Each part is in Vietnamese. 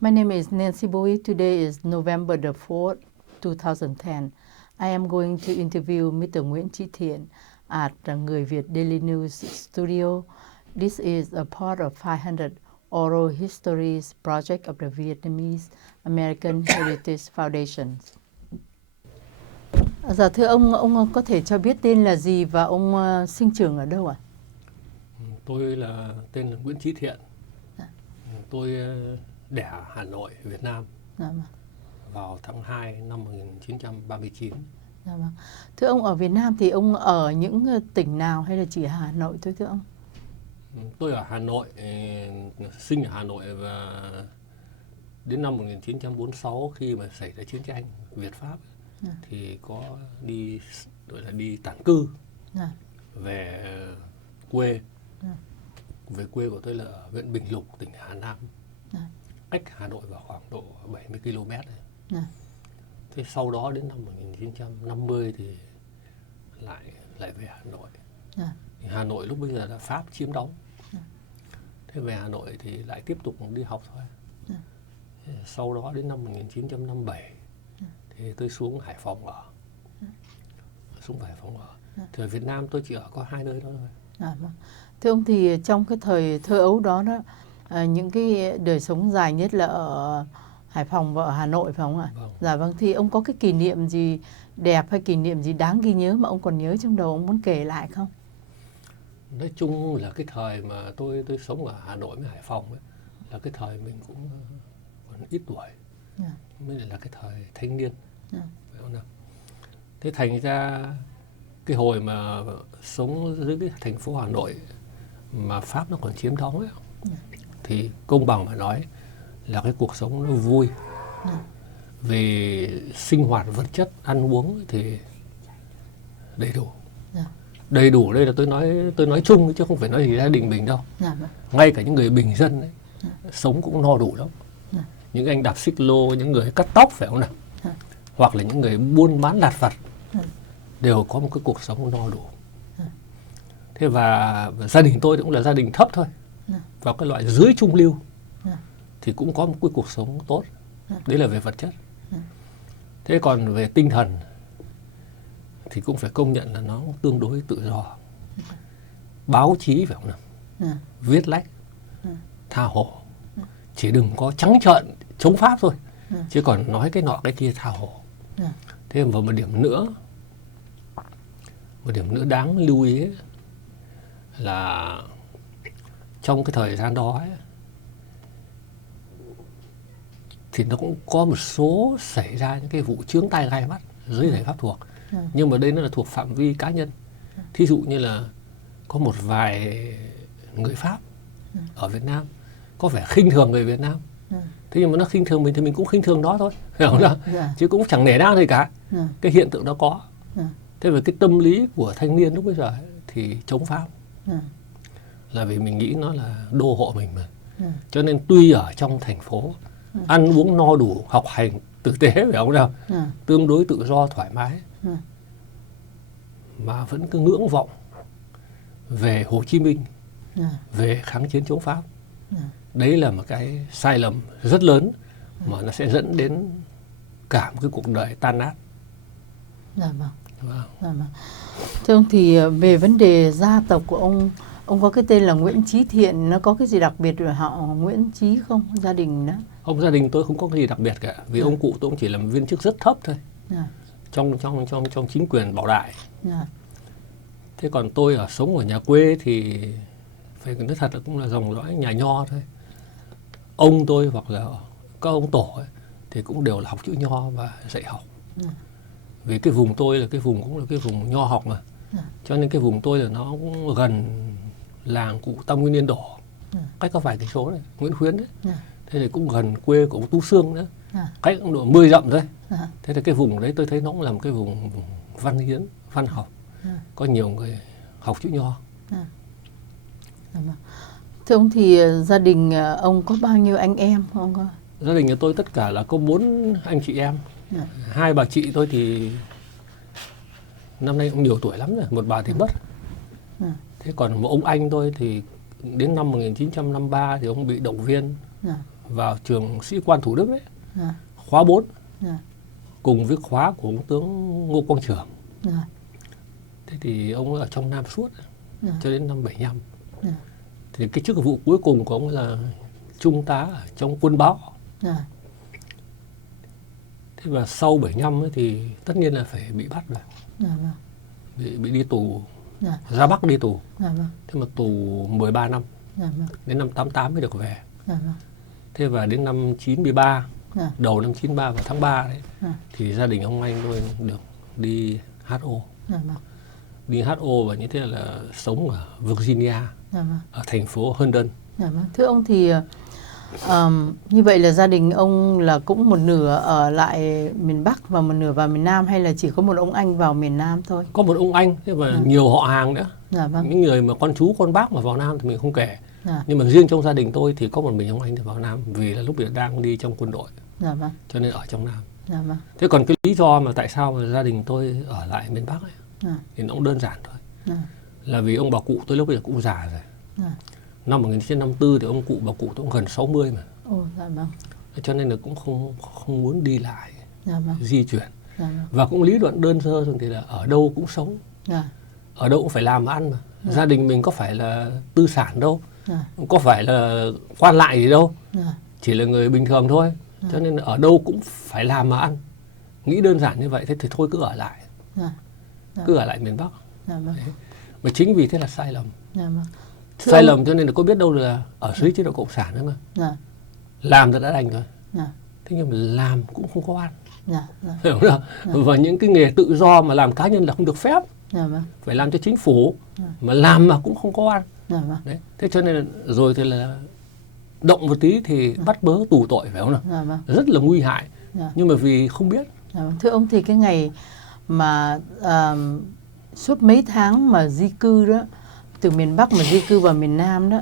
My name is Nancy Bowie. Today is November the 4th, 2010. I am going to interview Mr. Nguyễn Chí Thiện at the Người Việt Daily News studio. This is a part of 500 Oral Histories project of the Vietnamese American Heritage Foundation. Dạ thưa ông có thể cho biết tên là gì và ông sinh trưởng ở đâu ạ? Tôi tên là Nguyễn Chí Thiện. Dạ. Tôi đẻ ở Hà Nội, Việt Nam. Dạ vâng. Vào tháng 2 năm 1939. Dạ vâng. Thưa ông, ở Việt Nam thì ông ở những tỉnh nào hay là chỉ Hà Nội thôi thưa ông? Tôi ở Hà Nội, sinh ở Hà Nội và đến năm 1946 khi mà xảy ra chiến tranh Việt Pháp thì có đi tản cư về quê. Về quê của tôi là ở huyện Bình Lục, tỉnh Hà Nam. Cách Hà Nội vào khoảng độ 70 km. Thế sau đó đến năm 1950 thì lại về Hà Nội. Thì Hà Nội lúc bây giờ là Pháp chiếm đóng. Thế về Hà Nội thì lại tiếp tục đi học thôi. Sau đó đến năm 1957 thì tôi xuống Hải Phòng ở. Thì ở Việt Nam tôi chỉ ở có 2 nơi đó thôi. Thưa ông, thì trong cái thời thơ ấu đó những cái đời sống dài nhất là ở Hải Phòng và ở Hà Nội phải không ạ? Vâng. Dạ vâng, thì ông có cái kỷ niệm gì đẹp hay kỷ niệm gì đáng ghi nhớ mà ông còn nhớ trong đầu, ông muốn kể lại không? Nói chung là cái thời mà tôi sống ở Hà Nội với Hải Phòng ấy, là cái thời mình cũng còn ít tuổi. Mới là cái thời thanh niên. Phải không nào? Thế thành ra cái hồi mà sống dưới cái thành phố Hà Nội mà Pháp nó còn chiếm đóng ấy, thì công bằng mà nói là cái cuộc sống nó vui. Vì sinh hoạt vật chất, ăn uống thì đầy đủ. Đầy đủ đây là tôi nói chung chứ không phải nói gì gia đình mình đâu. Ngay cả những người bình dân ấy, sống cũng no đủ lắm. Những anh đạp xích lô, những người cắt tóc phải không nào? Hoặc là những người buôn bán lặt vặt đều có một cái cuộc sống no đủ. Thế và gia đình tôi cũng là gia đình thấp thôi, vào cái loại dưới trung lưu, thì cũng có một cái cuộc sống tốt. Đấy là về vật chất. Thế còn về tinh thần thì cũng phải công nhận là nó tương đối tự do. Báo chí phải không nào? Viết lách, tha hồ. Chỉ đừng có trắng trợn chống Pháp thôi, chứ còn nói cái nọ cái kia tha hồ. Thế và một điểm nữa đáng lưu ý ấy, là trong cái thời gian đó ấy, thì nó cũng có một số xảy ra những cái vụ chướng tai gai mắt dưới giải pháp thuộc. Nhưng mà đây nó là thuộc phạm vi cá nhân. Thí dụ như là có một vài người Pháp ở Việt Nam có vẻ khinh thường người Việt Nam. Thế nhưng mà nó khinh thường mình thì mình cũng khinh thường đó thôi, hiểu không nào? Chứ cũng chẳng nể nang gì cả. Cái hiện tượng đó có. Thế về cái tâm lý của thanh niên lúc bây giờ ấy, thì chống Pháp. Là vì mình nghĩ nó là đô hộ mình mà. Cho nên tuy ở trong thành phố ăn uống no đủ, học hành tử tế phải không nào? Tương đối tự do thoải mái, mà vẫn cứ ngưỡng vọng về Hồ Chí Minh, về kháng chiến chống Pháp. Đấy là một cái sai lầm rất lớn mà nó sẽ dẫn đến cả một cái cuộc đời tan nát. Dạ vâng. Thưa ông, thì về vấn đề gia tộc của ông có cái tên là Nguyễn Chí Thiện, nó có cái gì đặc biệt rồi họ Nguyễn Chí không? Gia đình đó? Gia đình tôi không có cái gì đặc biệt cả, vì ông cụ tôi cũng chỉ làm viên chức rất thấp thôi. Trong chính quyền Bảo Đại. Thế còn tôi sống ở nhà quê thì phải nói thật là cũng là dòng dõi nhà Nho thôi. Ông tôi hoặc là các ông tổ ấy, thì cũng đều là học chữ Nho và dạy học. Vì cái vùng tôi là cũng là cái vùng Nho học mà. Cho nên cái vùng tôi là nó cũng gần làng cụ Tam Nguyên Niên Đổ, cách có vài cây số này, Nguyễn Khuyến đấy. Thế thì cũng gần quê của ông Tu Sương nữa, cách cũng độ 10 dặm thôi. Thế thì cái vùng đấy tôi thấy nó cũng là một cái vùng văn hiến, văn học, có nhiều người học chữ Nho. Thưa ông, thì gia đình ông có bao nhiêu anh em không? Gia đình của tôi tất cả là có 4 anh chị em. 2 bà chị tôi thì năm nay cũng nhiều tuổi lắm rồi, một bà thì mất. Thế còn một ông anh tôi thì đến năm 1953 thì ông bị động viên vào trường sĩ quan Thủ Đức đấy, khóa 4, cùng với khóa của ông tướng Ngô Quang Trường. Thế thì ông ở trong Nam suốt cho đến năm 75. Thì cái chức vụ cuối cùng của ông là trung tá ở trong quân báo. Thế và sau 75 ấy thì tất nhiên là phải bị bắt rồi. Bị đi tù, ra Bắc đi tù. Thế mà tù 13 năm. Đến năm 88 mới được về. Thế và đến năm 93, đầu năm 93 vào tháng 3 đấy, thì gia đình ông anh tôi được đi HO. Đi HO và như thế là sống ở Virginia, ở thành phố Herndon. Thưa ông thì như vậy là gia đình ông là cũng một nửa ở lại miền Bắc và một nửa vào miền Nam, hay là chỉ có một ông anh vào miền Nam thôi? Có một ông anh và nhiều họ hàng nữa. Những người mà con chú con bác mà vào Nam thì mình không kể. Nhưng mà riêng trong gia đình tôi thì có một mình ông anh thì vào Nam, vì là lúc bây giờ đang đi trong quân đội, cho nên ở trong Nam. Thế còn cái lý do mà tại sao mà gia đình tôi ở lại miền Bắc ấy, thì nó cũng đơn giản thôi. Là vì ông bà cụ tôi lúc bây giờ cũng già rồi. Năm 1954 thì ông cụ bà cụ tôi cũng gần 60 mà. Cho nên là cũng không muốn đi lại, di chuyển. Và cũng lý luận đơn sơ thì là ở đâu cũng sống, ở đâu cũng phải làm mà ăn mà. Gia đình mình có phải là tư sản đâu, có phải là quan lại gì đâu, chỉ là người bình thường thôi. Cho nên là ở đâu cũng phải làm mà ăn. Nghĩ đơn giản như vậy, thế thì thôi cứ ở lại. Cứ ở lại miền Bắc. Mà chính vì thế là sai lầm. Sai lầm cho nên là có biết đâu là ở dưới chế độ cộng sản nữa mà. Làm thì đã đành rồi. Thế nhưng mà làm cũng không có ăn. Phải không nào? Và những cái nghề tự do mà làm cá nhân là không được phép. Phải làm cho chính phủ. Mà làm mà cũng không có ăn. Đấy. Thế cho nên là rồi thì là động một tí thì bắt bớ tù tội, phải không nào? Rất là nguy hại. Nhưng mà vì không biết. Thưa ông thì cái ngày mà suốt mấy tháng mà di cư đó, từ miền Bắc mà di cư vào miền Nam đó,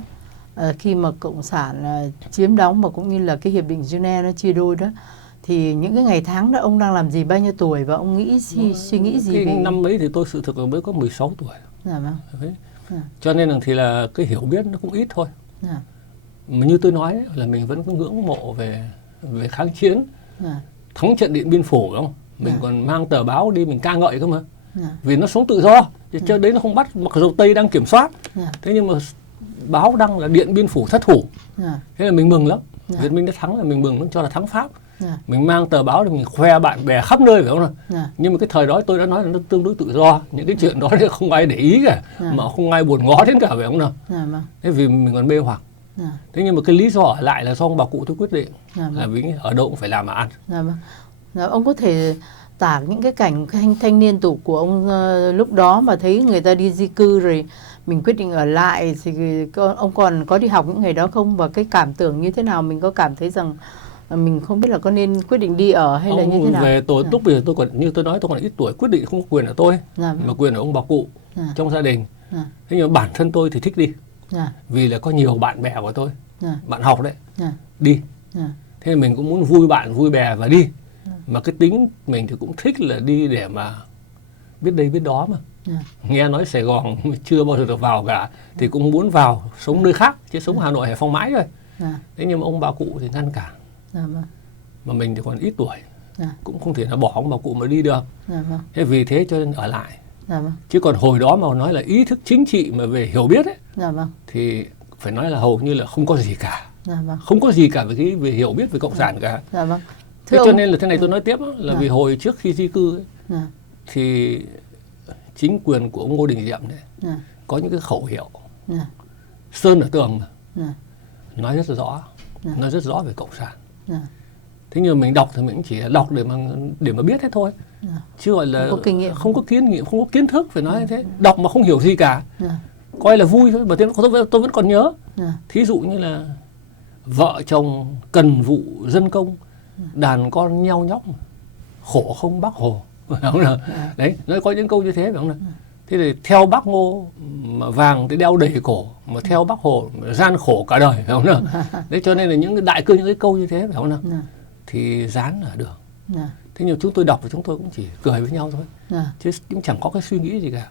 khi mà cộng sản chiếm đóng và cũng như là cái hiệp định Geneva nó chia đôi đó, thì những cái ngày tháng đó ông đang làm gì, bao nhiêu tuổi và ông nghĩ suy nghĩ gì về năm ấy thì tôi sự thực là mới có 16 tuổi. Cho nên là thì là cái hiểu biết nó cũng ít thôi. Mà như tôi nói là mình vẫn có ngưỡng mộ về kháng chiến, thắng trận Điện Biên Phủ, không? Mình còn mang tờ báo đi mình ca ngợi cơ mà. Vì nó sống tự do, cho đấy nó không bắt, mặc dù Tây đang kiểm soát. Thế nhưng mà báo đăng là Điện Biên Phủ thất thủ. Thế là mình mừng lắm. Việt Minh đã thắng là mình mừng lắm, cho là thắng Pháp. Mình mang tờ báo để mình khoe bạn bè khắp nơi, phải không nào? Nhưng mà cái thời đó tôi đã nói là nó tương đối tự do. Những cái chuyện đó thì không ai để ý cả, mà không ai buồn ngó đến cả, phải không nào? Thế vì mình còn mê hoặc. Thế nhưng mà cái lý do ở lại là do ông bà cụ tôi quyết định. Là vì ở đâu cũng phải làm mà ăn. Ông có thể tả những cái cảnh thanh niên tụ của ông lúc đó mà thấy người ta đi di cư rồi mình quyết định ở lại, thì ông còn có đi học những ngày đó không, và cái cảm tưởng như thế nào? Mình có cảm thấy rằng mình không biết là có nên quyết định đi ở hay là như thế nào? Về tôi lúc bây giờ tôi còn, như tôi nói, tôi còn ít tuổi, quyết định không có quyền ở tôi, mà quyền ở ông bà cụ trong gia đình. Thế nhưng mà bản thân tôi thì thích đi, vì là có nhiều bạn bè của tôi, bạn học đấy, đi. Thế mình cũng muốn vui bạn vui bè và đi. Mà cái tính mình thì cũng thích là đi để mà biết đây biết đó mà. Nghe nói Sài Gòn chưa bao giờ được vào cả, thì cũng muốn vào sống nơi khác, chứ sống Hà Nội Hải Phòng mãi rồi. Thế nhưng mà ông bà cụ thì ngăn cản. Mà mình thì còn ít tuổi, cũng không thể là bỏ ông bà cụ mà đi được. Thế vì thế cho nên ở lại. Chứ còn hồi đó mà nói là ý thức chính trị mà về hiểu biết ấy, thì phải nói là hầu như là không có gì cả. Không có gì cả về hiểu biết về cộng sản cả. Thế cho nên là thế này tôi nói tiếp đó, là vì hồi trước khi di cư ấy, thì chính quyền của ông Ngô Đình Diệm đấy có những cái khẩu hiệu sơn ở tường mà nói rất rõ, nói rất rõ về cộng sản. Thế nhưng mà mình đọc thì mình chỉ đọc để mà biết thế thôi, chứ gọi là không có kinh nghiệm, không có kiến thức, phải nói như thế. Đọc mà không hiểu gì cả, coi là vui thôi. Mà tôi vẫn còn nhớ, thí dụ như là vợ chồng cần vụ dân công, đàn con nheo nhóc, khổ không Bác Hồ, phải không nào? Đấy, nó có những câu như thế, phải không nào? Thế thì theo Bác Ngô mà vàng thì đeo đầy cổ, mà theo Bác Hồ gian khổ cả đời, phải không nào? Đấy, cho nên là những cái đại cương, những cái câu như thế, phải không nào? Thì dán ở đường. Thế nhưng chúng tôi đọc và chúng tôi cũng chỉ cười với nhau thôi, chứ cũng chẳng có cái suy nghĩ gì cả.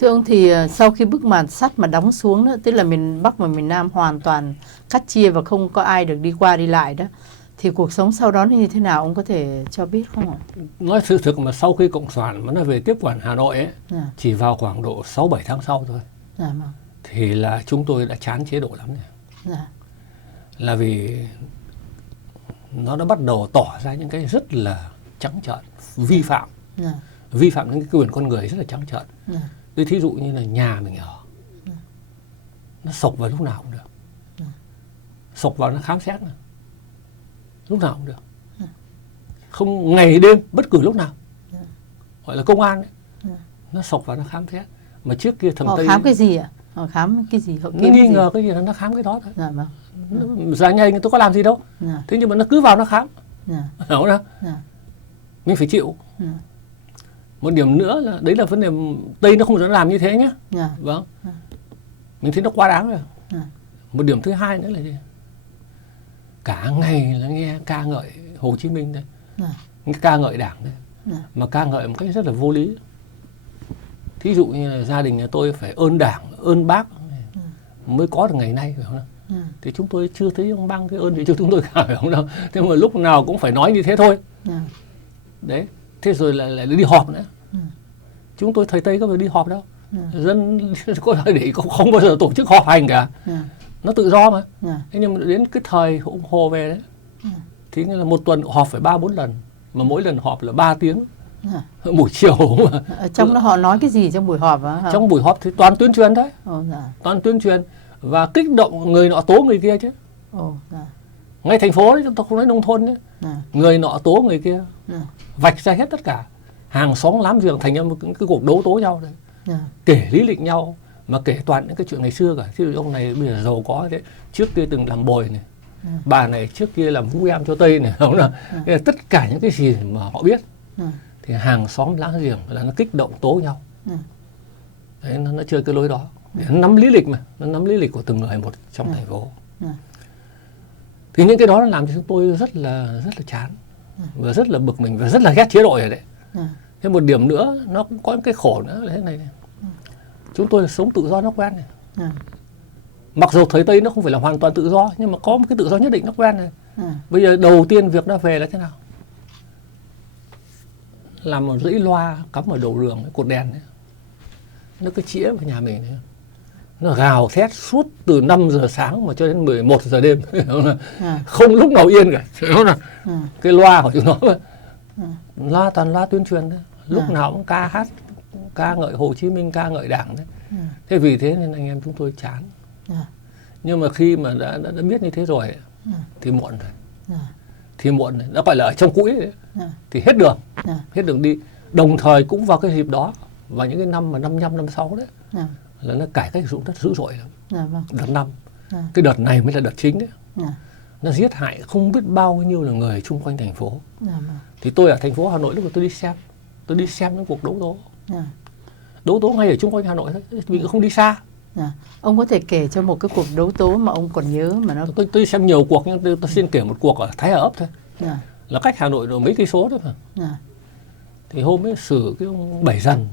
Thưa ông thì sau khi bức màn sắt mà đóng xuống đó, tức là miền Bắc và miền Nam hoàn toàn cắt chia và không có ai được đi qua đi lại đó, thì cuộc sống sau đó như thế nào ông có thể cho biết không ạ? Nói sự thực mà sau khi Cộng sản mà nó về tiếp quản Hà Nội ấy, chỉ vào khoảng độ 6-7 tháng sau thôi, thì là chúng tôi đã chán chế độ lắm rồi. Là vì nó đã bắt đầu tỏ ra những cái rất là trắng trợn, vi phạm những cái quyền con người rất là trắng trợn. Tôi thí dụ như là nhà mình ở, nó sộc vào lúc nào cũng được, sộc vào nó khám xét, lúc nào cũng được, không ngày đêm bất cứ lúc nào, gọi là công an ấy, nó sộc vào nó khám xét. Mà trước kia thằng Tây khám cái gì ạ? Họ khám cái gì? Họ nghi ngờ cái gì là nó khám cái đó thôi. Dạ nhây tôi có làm gì đâu. Thế nhưng mà nó cứ vào nó khám. Hiểu không? Mình phải chịu. Một điểm nữa là đấy là vấn đề Tây nó không dám làm như thế nhé. Vâng. Mình thấy nó quá đáng rồi. Một điểm thứ hai nữa là gì? Cả ngày là nghe ca ngợi Hồ Chí Minh đấy, ca ngợi Đảng đấy, mà ca ngợi một cách rất là vô lý. Thí dụ như là gia đình nhà tôi phải ơn Đảng, ơn Bác mới có được ngày nay, phải không? Thì chúng tôi chưa thấy ông mang cái ơn gì cho chúng tôi cả, phải không đâu. Thế mà lúc nào cũng phải nói như thế thôi. Đấy, thế rồi lại đi họp nữa. Chúng tôi thời Tây có phải đi họp đâu. Dân có thời để không bao giờ tổ chức họp hành cả. Nó tự do mà. Thế nhưng mà đến cái thời ông Hồ về đấy, thì là một tuần họp phải 3-4 lần, mà mỗi lần họp là 3 tiếng. Buổi chiều mà. Trong đó họ nói cái gì trong buổi họp á? Trong buổi họp thì toàn tuyên truyền đấy. Toàn tuyên truyền và kích động người nọ tố người kia chứ. Ngay thành phố đấy, chúng ta không nói nông thôn đấy. Người nọ tố người kia. Vạch ra hết tất cả. Hàng xóm láng giềng thành ra một cái cuộc đấu tố nhau đấy. Kể lý lịch nhau, mà kể toàn những cái chuyện ngày xưa cả. Thí dụ ông này bây giờ giàu có đấy, trước kia từng làm bồi này, bà này trước kia làm vũ em cho Tây này, không nào? Tất cả những cái gì mà họ biết thì hàng xóm láng giềng là nó kích động tố nhau. Đấy, nó chơi cái lối đó. Nó nắm lý lịch mà, nó nắm lý lịch của từng người một trong thành phố. Thì những cái đó nó làm cho chúng tôi rất là chán, và rất là bực mình, và rất là ghét chế độ rồi đấy. Thế một điểm nữa, nó cũng có cái khổ nữa là thế này. Chúng tôi là sống tự do nó quen này. Mặc dù thời Tây nó không phải là hoàn toàn tự do, nhưng mà có một cái tự do nhất định nó quen này. Bây giờ đầu tiên việc nó về là thế nào? Làm một dãy loa cắm ở đầu đường, cột đèn ấy. Nó cứ chĩa vào nhà mình ấy. Nó gào thét suốt từ 5 giờ sáng mà cho đến 11 giờ đêm. Không lúc nào yên cả. Cái loa của chúng nó loa toàn loa tuyên truyền đấy. Lúc nào cũng ca hát, ca ngợi Hồ Chí Minh, ca ngợi Đảng đấy. Thế vì thế nên anh em chúng tôi chán. Nhưng mà khi mà đã biết như thế rồi thì muộn rồi. Thì muộn rồi. Nó gọi là ở trong cũi đấy. Thì hết đường. Hết đường đi. Đồng thời cũng vào cái dịp đó, vào những cái năm mà 55, 56 đấy, là nó cải cách ruộng đất dữ dội lắm. Đợt 5. Cái đợt này mới là đợt chính đấy. Nó giết hại không biết bao nhiêu là người chung quanh thành phố. Thì tôi ở thành phố Hà Nội lúc mà tôi đi xem. Tôi đi xem những cuộc đấu tố. Đấu tố ngay ở chung quanh Hà Nội thôi, mình cũng không đi xa. Ông có thể kể cho một cái cuộc đấu tố mà ông còn nhớ mà nó... Tôi xem nhiều cuộc, nhưng tôi xin kể một cuộc ở Thái Hà Ấp thôi. Là cách Hà Nội rồi mấy cây số thôi mà. Thì hôm ấy xử cái ông Bảy Dần.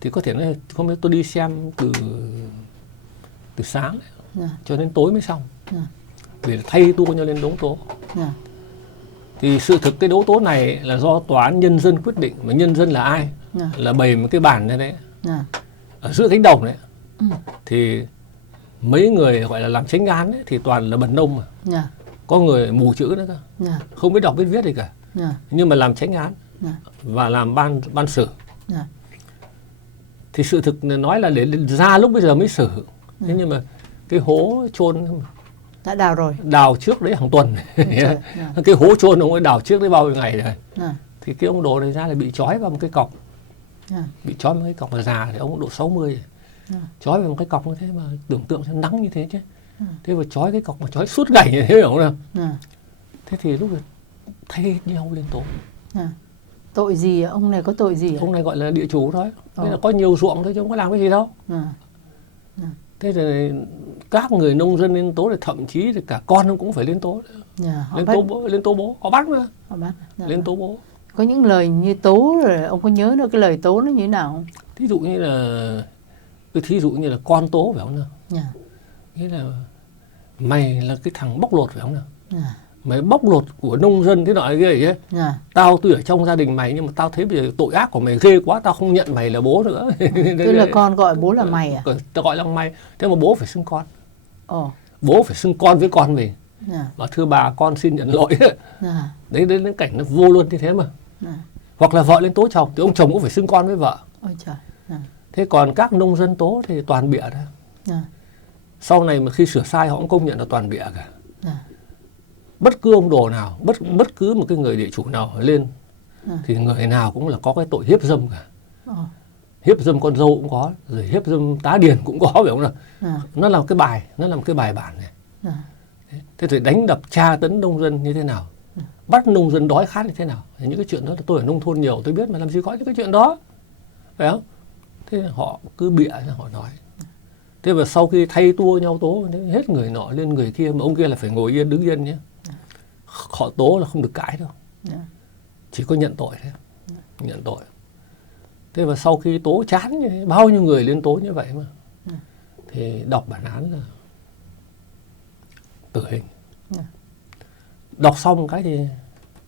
Thì có thể nói hôm ấy tôi đi xem từ sáng cho đến tối mới xong. Để thay tua nhau lên đấu tố. Thì sự thực cái đấu tố này là do Tòa án Nhân dân quyết định. Mà nhân dân là ai? Là bày một cái bàn này đấy. Ở giữa cánh đồng đấy. Thì mấy người gọi là làm chánh án ấy, thì toàn là bần nông mà. Có người mù chữ nữa cơ. Không biết đọc biết viết gì cả. Nhưng mà làm chánh án và làm ban xử. Thì sự thực nói là để ra lúc bây giờ mới xử. Thế nhưng mà cái hố chôn đã đào rồi. Đào trước đấy hàng tuần. Cái hố chôn ông ấy đào trước đấy bao nhiêu ngày rồi. Thì cái ông đồ này ra là bị trói vào một cái cọc. Bị trói vào một cái cọc mà già thì ông độ 60 rồi. Trói vào một cái cọc như thế mà tưởng tượng cho nắng như thế chứ. Thế mà trói cái cọc mà trói suốt ngày như thế, hiểu không? Thế thì lúc rồi thay nhau lên tố. Tội gì? Ông này có tội gì? Ông này gọi là địa chủ thôi. Thế là có nhiều ruộng thôi chứ không có làm cái gì đâu. Thế thì các người nông dân lên tố, thì thậm chí thì cả con ông cũng phải lên tố. Lên tố bố, họ bắt mà. Lên tố bố. Có những lời như tố rồi, ông có nhớ được cái lời tố nó như thế nào không? Thí dụ như là con tố phải không nào? Nghĩa là mày là cái thằng bóc lột phải không nào? Mày bóc lột của nông dân thế nọ ghê ấy. Tao tuy ở trong gia đình mày nhưng mà tao thấy bây giờ tội ác của mày ghê quá, tao không nhận mày là bố nữa. Tức là con gọi bố là mày à? Tao gọi là mày, thế mà bố phải xưng con. Bố phải xưng con với con mình. Và thưa bà, con xin nhận lỗi. Đấy đến cảnh nó vô luôn như thế mà. Hoặc là vợ lên tố chồng thì ông chồng cũng phải xưng con với vợ. Ôi trời. Thế còn các nông dân tố thì toàn bịa thôi. Sau này mà khi sửa sai họ cũng công nhận là toàn bịa cả. Bất cứ ông đồ nào, bất cứ một cái người địa chủ nào lên thì người nào cũng là có cái tội hiếp dâm cả. Hiếp dâm con dâu cũng có, rồi hiếp dâm tá điền cũng có, phải không nào? Nó là một cái bài bản này. Thế thì đánh đập tra tấn nông dân như thế nào? Bắt nông dân đói khát như thế nào? Những cái chuyện đó là tôi ở nông thôn nhiều, tôi biết mà làm gì có những cái chuyện đó. Phải không? Thế họ cứ bịa ra họ nói. Thế và sau khi thay tua nhau tố, hết người nọ lên người kia, mà ông kia là phải ngồi yên đứng yên nhé. Họ tố là không được cãi đâu. Chỉ có nhận tội thôi. Nhận tội. Thế và sau khi tố chán như thế, bao nhiêu người lên tố như vậy mà. Thì đọc bản án là tử hình. Đọc xong cái thì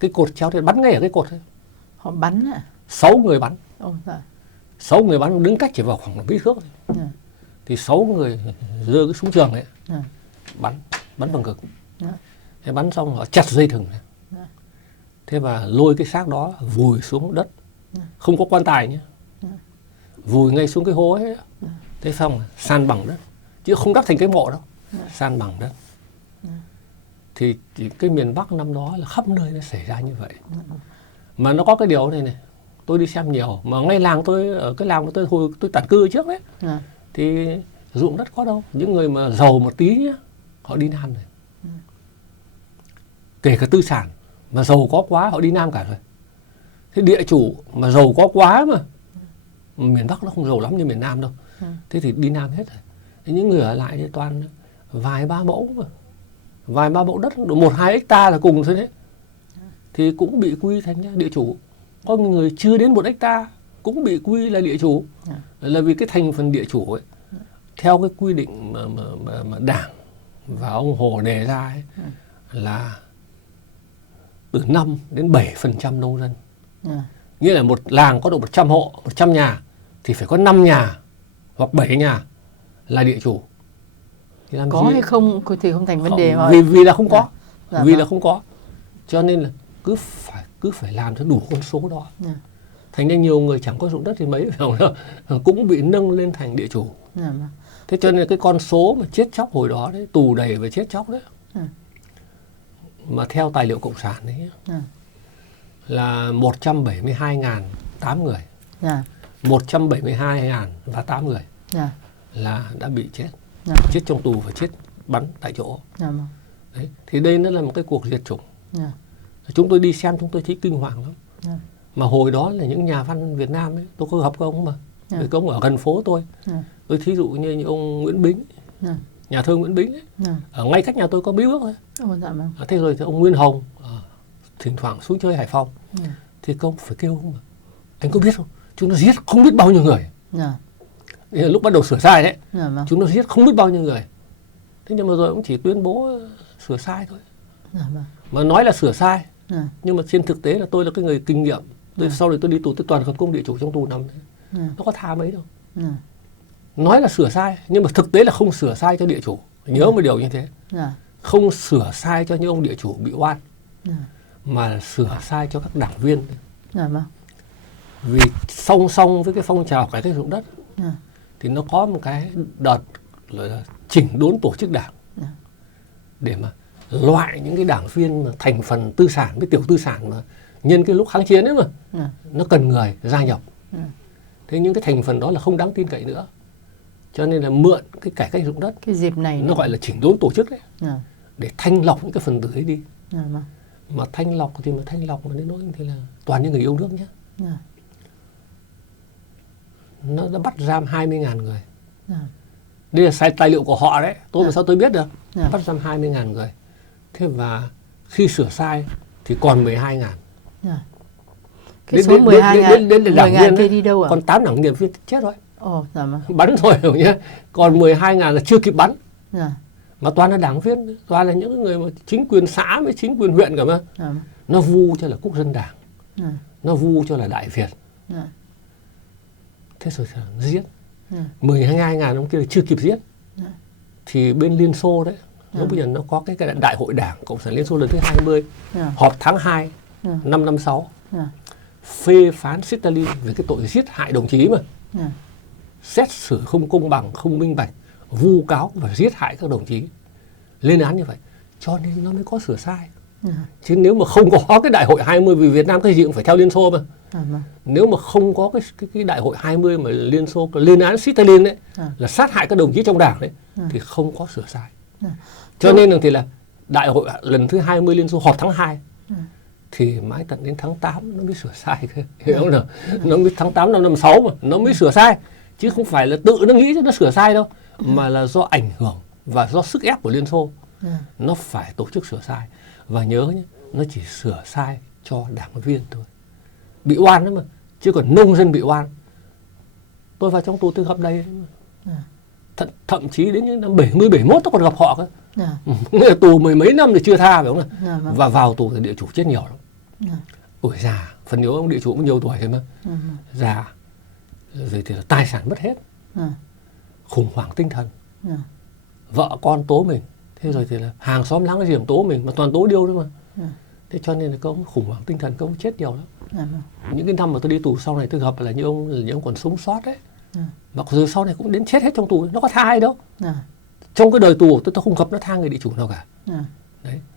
cái cột treo thì bắn ngay ở cái cột thôi. Họ bắn à? 6 người bắn. 6 người bắn đứng cách chỉ vào khoảng mấy thước thôi. Thì 6 người giơ cái súng trường ấy, bắn vào ngực. Thế bắn xong họ chặt dây thừng này. Thế và lôi cái xác đó vùi xuống đất. Không có quan tài nhé. Vùi ngay xuống cái hố ấy. Thế xong san bằng đất. Chứ không đắp thành cái mộ đâu. San bằng đất. Thì cái miền Bắc năm đó là khắp nơi nó xảy ra như vậy. Mà nó có cái điều này này. Tôi đi xem nhiều. Mà ngay làng tôi, ở cái làng của tôi tản cư trước đấy. Thì ruộng đất có đâu. Những người mà giàu một tí nhá, họ đi Nam rồi. Kể cả tư sản mà giàu có quá họ đi Nam cả rồi. Thế địa chủ mà giàu có quá mà miền Bắc nó không giàu lắm như miền Nam đâu. Thế thì đi Nam hết rồi. Thế những người ở lại thì toàn vài ba mẫu mà. Vài ba mẫu đất, 1-2 hectare là cùng thôi đấy. Thì cũng bị quy thành địa chủ. Có người chưa đến 1 hectare cũng bị quy là địa chủ. Là vì cái thành phần địa chủ ấy, theo cái quy định mà Đảng và ông Hồ đề ra ấy, là từ 5 đến 7% nông dân. Nghĩa là một làng có độ 100 hộ, 100 nhà thì phải có 5 nhà hoặc 7 nhà là địa chủ. Thì có gì? Hay không thì không thành vấn đề mà. Vì là không có. Vì là không có. Cho nên là cứ phải làm cho đủ con số đó. Thành ra nhiều người chẳng có ruộng đất thì mấy cũng bị nâng lên thành địa chủ. Thế cho nên cái con số mà chết chóc hồi đó đấy, tù đầy và chết chóc đấy. Mà theo tài liệu cộng sản đấy là 172.008 người. 172.008 người là đã bị chết. Chết trong tù và chết bắn tại chỗ. Đấy. Thì đây nó là một cái cuộc diệt chủng. Chúng tôi đi xem chúng tôi thấy kinh hoàng lắm. Mà hồi đó là những nhà văn Việt Nam ấy, tôi có gặp các ông mà. Cái ông ở gần phố tôi. Tôi thí dụ như ông Nguyễn Bính, nhà thơ Nguyễn Bính ấy. Ở ngay cách nhà tôi có Bí Bước thôi. Thế rồi thì ông Nguyên Hồng thỉnh thoảng xuống chơi Hải Phòng. Thì công phải kêu mà. Anh có biết không? Chúng nó giết không biết bao nhiêu người. Lúc bắt đầu sửa sai đấy. Chúng nó giết không biết bao nhiêu người. Thế nhưng mà rồi cũng chỉ tuyên bố sửa sai thôi. Mà nói là sửa sai. Nhưng mà trên thực tế là tôi là cái người kinh nghiệm. Sau này tôi đi tù, tôi toàn gặp công địa chủ trong tù nằm đấy. Nó có tha mấy đâu. Nói là sửa sai, nhưng mà thực tế là không sửa sai cho địa chủ. Nhớ một điều như thế. Không sửa sai cho những ông địa chủ bị oan. Mà sửa sai cho các đảng viên. Vì song song với cái phong trào cải cách ruộng đất thì nó có một cái đợt là chỉnh đốn tổ chức đảng để mà loại những cái đảng viên mà thành phần tư sản với tiểu tư sản mà nhân cái lúc kháng chiến ấy mà nó cần người gia nhập. Thế những cái thành phần đó là không đáng tin cậy nữa. Cho nên là mượn cái cải cách ruộng đất, cái dịp này nó gọi là chỉnh đốn tổ chức đấy, để thanh lọc những cái phần tử ấy đi. Mà thanh lọc thì mà đến nỗi thì là toàn những người yêu nước nhé. Nó đã bắt giam 20.000 người. Đây là sai tài liệu của họ đấy. Tôi làm sao tôi biết được. Bắt giam 20.000 người. Thế và khi sửa sai thì còn 12.000. Cái số 12.000 kia đi đâu à? Còn 8 đảng viên chết rồi. Dạ vâng. Bắn rồi hiểu nhá. Còn 12.000 là chưa kịp bắn. Dạ. Mà toàn là đảng viên, toàn là những người mà chính quyền xã với chính quyền huyện cả mà. Dạ. Nó vu cho là Quốc dân Đảng. Dạ. Nó vu cho là Đại Việt. Dạ. Thế rồi giết. Dạ. 12.000 ông kia là chưa kịp giết. Dạ. Thì bên Liên Xô đấy, lúc bây giờ nó có cái đại hội Đảng Cộng sản Liên Xô lần thứ 20, họp tháng 2 năm 56, phê phán Stalin về cái tội giết hại đồng chí mà, xét xử không công bằng, không minh bạch, vu cáo và giết hại các đồng chí, lên án như vậy, cho nên nó mới có sửa sai. Chứ nếu mà không có cái đại hội 20, vì Việt Nam cái gì cũng phải theo Liên Xô mà, nếu mà không có cái đại hội 20 mà Liên Xô lên án Stalin đấy, là sát hại các đồng chí trong đảng đấy, thì không có sửa sai. Cho nên thì là đại hội lần thứ 20 Liên Xô họp tháng 2, thì mãi tận đến tháng 8 nó mới sửa sai. Hiểu không nào? Nó mới tháng 8 năm 56 mà nó mới sửa sai, chứ không phải là tự nó nghĩ cho nó sửa sai đâu, mà là do ảnh hưởng và do sức ép của Liên Xô. Nó phải tổ chức sửa sai. Và nhớ nhé, nó chỉ sửa sai cho đảng viên thôi, bị oan đó mà, chứ còn nông dân bị oan. Tôi vào trong tù tôi gặp đây thậm chí đến những năm 70, 71 tôi còn gặp họ cơ. Tù mười mấy năm thì chưa tha, phải không nào? Và vào tù thì địa chủ chết nhiều lắm. Tuổi già, phần nhiều ông địa chủ cũng nhiều tuổi rồi mà. Già rồi thì là tài sản mất hết, khủng hoảng tinh thần, vợ con tố mình, thế rồi thì là hàng xóm láng giềng tố mình, mà toàn tố điêu thôi mà. Thế cho nên là các ông khủng hoảng tinh thần, các ông chết nhiều lắm. Những cái năm mà tôi đi tù sau này tôi gặp là những ông còn sống sót đấy, mặc dù sau này cũng đến chết hết trong tù, nó có tha ai đâu. Trong cái đời tù tôi không gặp nó tha người địa chủ nào cả.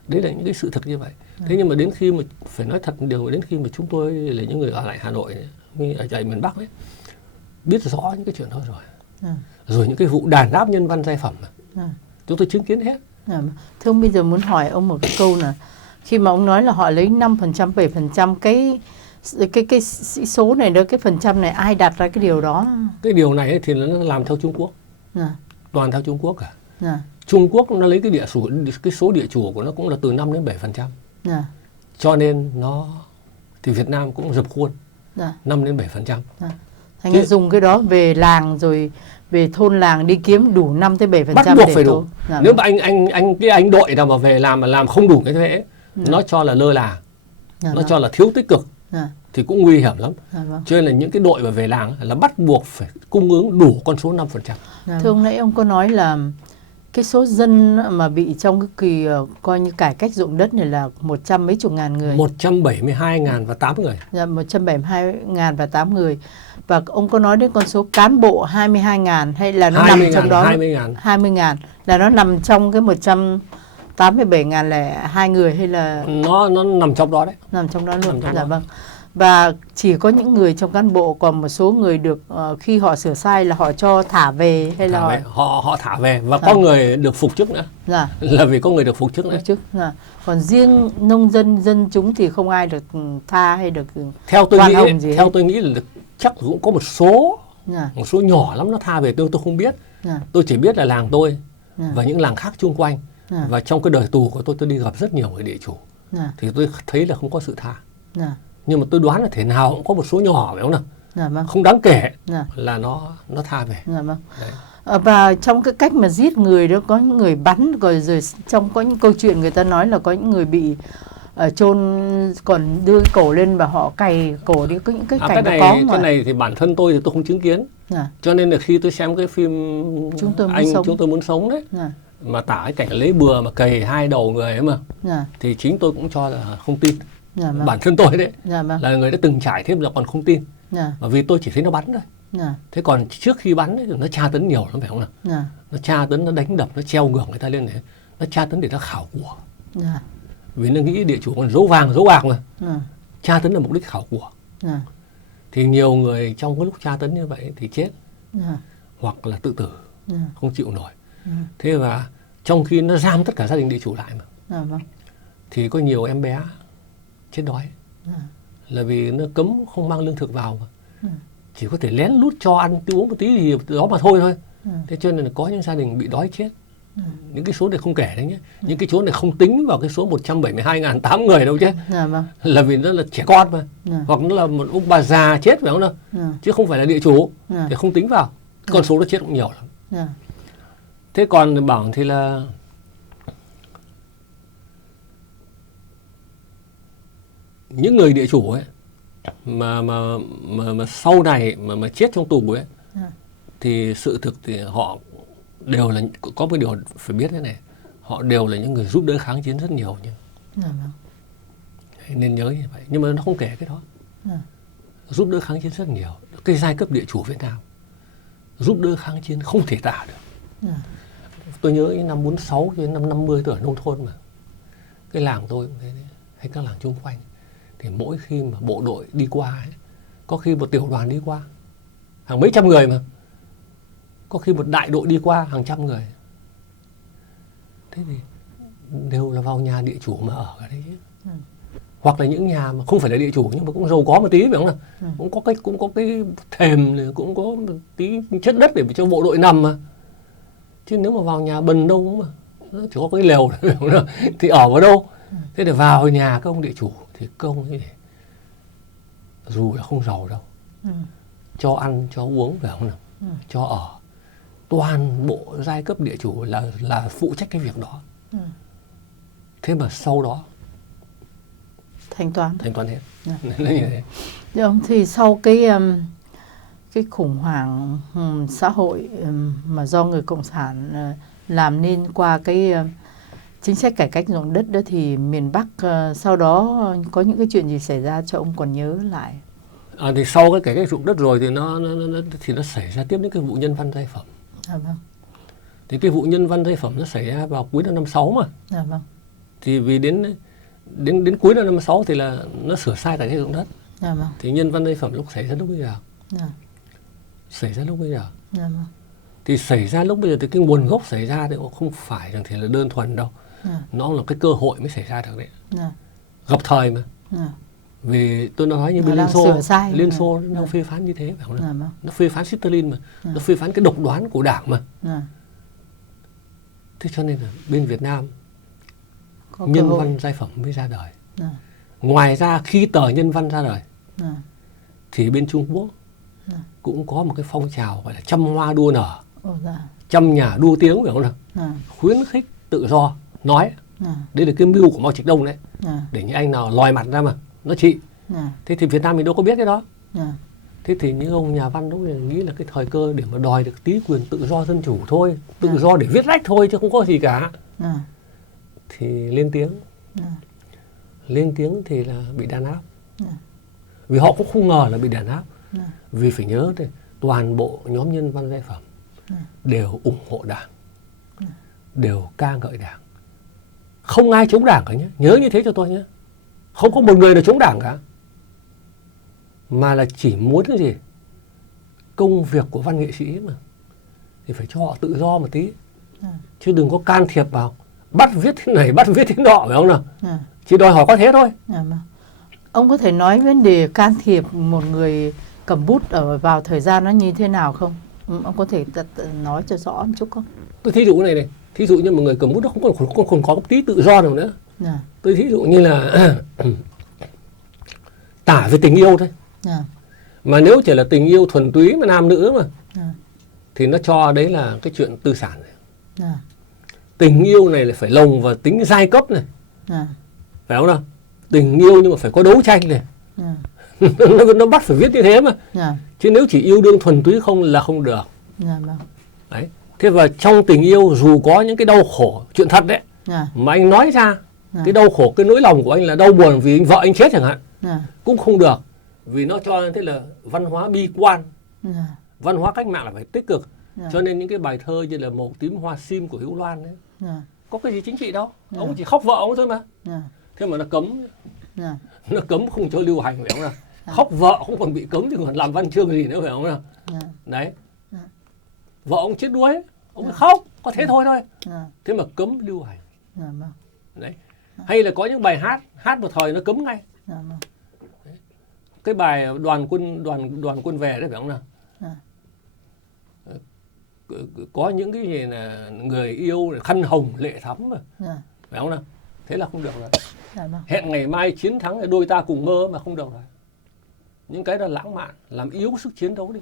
Đấy là những cái sự thật như vậy. Thế nhưng mà đến khi mà phải nói thật điều, đến khi mà chúng tôi là những người ở lại Hà Nội, ở tại miền Bắc ấy, biết rõ những cái chuyện đó rồi, rồi những cái vụ đàn áp nhân văn giai phẩm mà chúng tôi chứng kiến hết. Thưa ông, bây giờ muốn hỏi ông một cái câu là khi mà ông nói là họ lấy 5%, 7%, cái số này đó, cái phần trăm này ai đặt ra cái điều đó? Cái điều này thì nó làm theo Trung Quốc, toàn theo Trung Quốc cả. Trung Quốc nó lấy cái số địa chủ của nó cũng là từ 5 đến 7%. Cho nên thì Việt Nam cũng dập khuôn 5 đến 7%. Thành ra dùng cái đó về làng rồi về thôn làng đi kiếm đủ 5 tới 7% bắt buộc phải đủ. Nếu mà anh đội nào mà về làm không đủ cái thế, nó cho là lơ là, nó cho là thiếu tích cực, thì cũng nguy hiểm lắm. Cho nên là những cái đội mà về làng là bắt buộc phải cung ứng đủ con số 5%. Thưa ông, nãy ông có nói là cái số dân mà bị trong cái kỳ coi như cải cách ruộng đất này là 100 mấy chục ngàn người. 172.008 người. 172.008 người. Và ông có nói đến con số cán bộ 22.000 hay là nó nằm trong đó? 20.000 là nó nằm trong cái 187.002 người hay là nó nằm trong đó đấy. Nằm trong đó luôn. Dạ vâng. Và chỉ có những người trong cán bộ, còn một số người được khi họ sửa sai là họ cho thả về hay là họ thả về, và có người được phục chức nữa. Là vì có người được phục chức nữa. Còn riêng nông dân, dân chúng thì không ai được tha hay được theo tôi nghĩ là chắc cũng có một số nhỏ lắm nó tha về, tôi không biết. Tôi chỉ biết là làng tôi và những làng khác chung quanh, và trong cái đời tù của tôi đi gặp rất nhiều người địa chủ, thì tôi thấy là không có sự tha. Nhưng mà tôi đoán là thể nào cũng có một số nhỏ, phải không nào? Không đáng kể là nó tha về. Và trong cái cách mà giết người đó có những người bắn, rồi trong có những câu chuyện người ta nói là có những người bị chôn còn đưa cái cổ lên và họ cày cổ đi, có những cái cảnh đó có mà. Cái này thì bản thân tôi thì tôi không chứng kiến. Cho nên là khi tôi xem cái phim Chúng tôi muốn sống đấy, mà tả cái cảnh lấy bừa mà cày hai đầu người ấy mà, thì chính tôi cũng cho là không tin. Bản thân tôi đấy là người đã từng trải thêm là còn không tin. Bởi vì tôi chỉ thấy nó bắn thôi. Thế còn trước khi bắn ấy, nó tra tấn nhiều lắm, phải không nào? Nó tra tấn, nó đánh đập, nó treo ngược người ta lên để nó tra tấn để nó khảo của. Vì nó nghĩ địa chủ còn giấu vàng giấu bạc mà. Tra tấn là mục đích khảo của. Thì nhiều người trong cái lúc tra tấn như vậy thì chết, hoặc là tự tử, không chịu nổi. Thế và trong khi nó giam tất cả gia đình địa chủ lại mà, thì có nhiều em bé chết đói, là vì nó cấm không mang lương thực vào mà, chỉ có thể lén lút cho ăn uống một tí gì đó mà thôi. Thế cho nên là có những gia đình bị đói chết, Những cái số này không kể đấy nhé. Những cái số này không tính vào cái số 172.800 người đâu chứ. Vâng. Là vì nó là trẻ con mà. Hoặc nó là một ông bà già chết phải không nào? Chứ không phải là địa chủ. Thì không tính vào. Con số nó chết cũng nhiều lắm. Thế còn bảo thì là những người địa chủ ấy mà sau này mà chết trong tù ấy, thì sự thực thì họ đều là, có một điều phải biết thế này, họ đều là những người giúp đỡ kháng chiến rất nhiều nhé. Nên nhớ như vậy. Nhưng mà nó không kể cái đó. Giúp đỡ kháng chiến rất nhiều. Cái giai cấp địa chủ Việt Nam giúp đỡ kháng chiến không thể tả được. Tôi nhớ những năm 46 cho đến năm 50 tôi ở nông thôn mà. Cái làng tôi cũng thế đấy, hay các làng chung quanh. Thì mỗi khi mà bộ đội đi qua ấy, có khi một tiểu đoàn đi qua hàng mấy trăm người mà, có khi một đại đội đi qua hàng trăm người. Thế thì đều là vào nhà địa chủ mà ở cái đấy chứ. Hoặc là những nhà mà không phải là địa chủ nhưng mà cũng giàu có một tí phải không nào? Cũng có cái thềm, cũng có một tí chất đất để cho bộ đội nằm mà. Chứ nếu mà vào nhà bần đâu mà nó chỉ có cái lều thì ở vào đâu? Thế để vào nhà các ông địa chủ thì công ấy, dù là không giàu đâu, cho ăn cho uống phải không nào, cho ở, toàn bộ giai cấp địa chủ là phụ trách cái việc đó. Thế mà sau đó thanh toán hết. Như thế. Ông thì sau cái khủng hoảng xã hội mà do người cộng sản làm nên qua cái chính sách cải cách ruộng đất đó, thì miền Bắc sau đó có những cái chuyện gì xảy ra cho ông còn nhớ lại? Thì sau cái cải cách ruộng đất rồi thì nó xảy ra tiếp những cái vụ nhân văn giai phẩm. Vâng. Thì cái vụ nhân văn giai phẩm nó xảy ra vào cuối năm 56 mà. Vâng. Thì vì đến cuối năm 56 thì là nó sửa sai cải cách ruộng đất. Vâng. Thì nhân văn giai phẩm xảy ra lúc bây giờ. Xảy ra lúc bây giờ. Vâng. Thì xảy ra lúc bây giờ thì cái nguồn gốc xảy ra thì cũng không phải rằng thì là đơn thuần đâu. Nó là cái cơ hội mới xảy ra được đấy. Gặp thời mà. Vì tôi nói như bên Liên Xô nó phê phán như thế phải không nào? Nó phê phán Stalin mà. Nó phê phán cái độc đoán của đảng mà. Thế cho nên là bên Việt Nam nhân văn giai phẩm mới ra đời. Ngoài ra khi tờ nhân văn ra đời thì bên Trung Quốc cũng có một cái phong trào gọi là trăm hoa đua nở, trăm nhà đua tiếng phải không nào? Khuyến khích tự do nói. Đây là cái mưu của Mao Trạch Đông đấy. Để những anh nào lòi mặt ra mà nó trị. Thế thì Việt Nam mình đâu có biết cái đó. Thế thì những ông nhà văn lúc này nghĩ là cái thời cơ để mà đòi được tí quyền tự do dân chủ thôi, tự do để viết lách thôi chứ không có gì cả. Thì lên tiếng thì là bị đàn áp. Vì họ cũng không ngờ là bị đàn áp. Vì phải nhớ thì toàn bộ nhóm nhân văn giai phẩm đều ủng hộ đảng, đều ca ngợi đảng, không ai chống đảng cả nhé. Nhớ như thế cho tôi nhé. Không có một người nào chống đảng cả, mà là chỉ muốn cái gì, công việc của văn nghệ sĩ mà thì phải cho họ tự do một tí, chứ đừng có can thiệp vào, bắt viết thế này bắt viết thế nọ phải không nào? Chỉ đòi hỏi có thế thôi. Ông có thể nói vấn đề can thiệp một người cầm bút vào thời gian nó như thế nào không? Ông có thể nói cho rõ một chút không? Tôi thí dụ cái này, thí dụ như một người cầm bút nó không còn có một tí tự do nào nữa. Tôi thí dụ như là tả về tình yêu thôi. Mà nếu chỉ là tình yêu thuần túy mà nam nữ mà thì nó cho đấy là cái chuyện tư sản này. Tình yêu này là phải lồng vào tính giai cấp này, phải không nào? Tình yêu nhưng mà phải có đấu tranh này. Nó bắt phải viết như thế mà. Chứ nếu chỉ yêu đương thuần túy không là không được. Đấy. Thế và trong tình yêu dù có những cái đau khổ, chuyện thật đấy, mà anh nói ra cái đau khổ, cái nỗi lòng của anh là đau buồn vì vợ anh chết chẳng hạn, cũng không được. Vì nó cho thế là văn hóa bi quan, văn hóa cách mạng là phải tích cực. Cho nên những cái bài thơ như là Màu tím hoa sim của Hữu Loan đấy, có cái gì chính trị đâu. Ông chỉ khóc vợ ông thôi mà. Thế mà nó cấm. Nó cấm không cho lưu hành phải không nào? Khóc vợ không còn bị cấm thì còn làm văn chương gì nữa phải không nào? Đấy. Vợ ông chết đuối, ông mới khóc, có thế thôi. Thế mà cấm lưu hành. Đấy. Hay là có những bài hát một thời nó cấm ngay. Đấy. Cái bài đoàn quân về đấy phải không nào? có những cái gì là người yêu khăn hồng lệ thắm mà, phải không nào? Thế là không được rồi. Hẹn ngày mai chiến thắng đôi ta cùng mơ mà không được rồi. Những cái đó lãng mạn, làm yếu sức chiến đấu đi.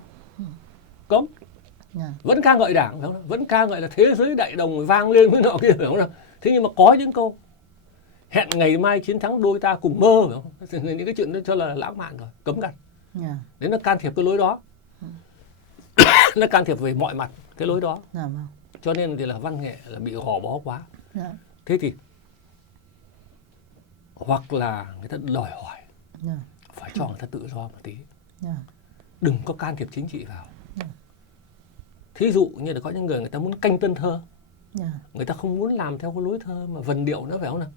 Cấm. Vẫn ca ngợi Đảng, phải không? Vẫn ca ngợi là thế giới đại đồng vang lên với nọ kia, phải không nào? Thế nhưng mà có những câu hẹn ngày mai chiến thắng đôi ta cùng mơ, phải không? Những cái chuyện đó cho là lãng mạn rồi, cấm ngặt. Đấy, nó can thiệp cái lối đó. Nó can thiệp về mọi mặt cái lối đó. Cho nên thì là văn nghệ là bị gò bó quá. Thế thì hoặc là người ta đòi hỏi phải cho người ta tự do một tí, đừng có can thiệp chính trị vào. Thí dụ như là có những người ta muốn canh tân thơ, người ta không muốn làm theo cái lối thơ mà vần điệu nó, phải không nào?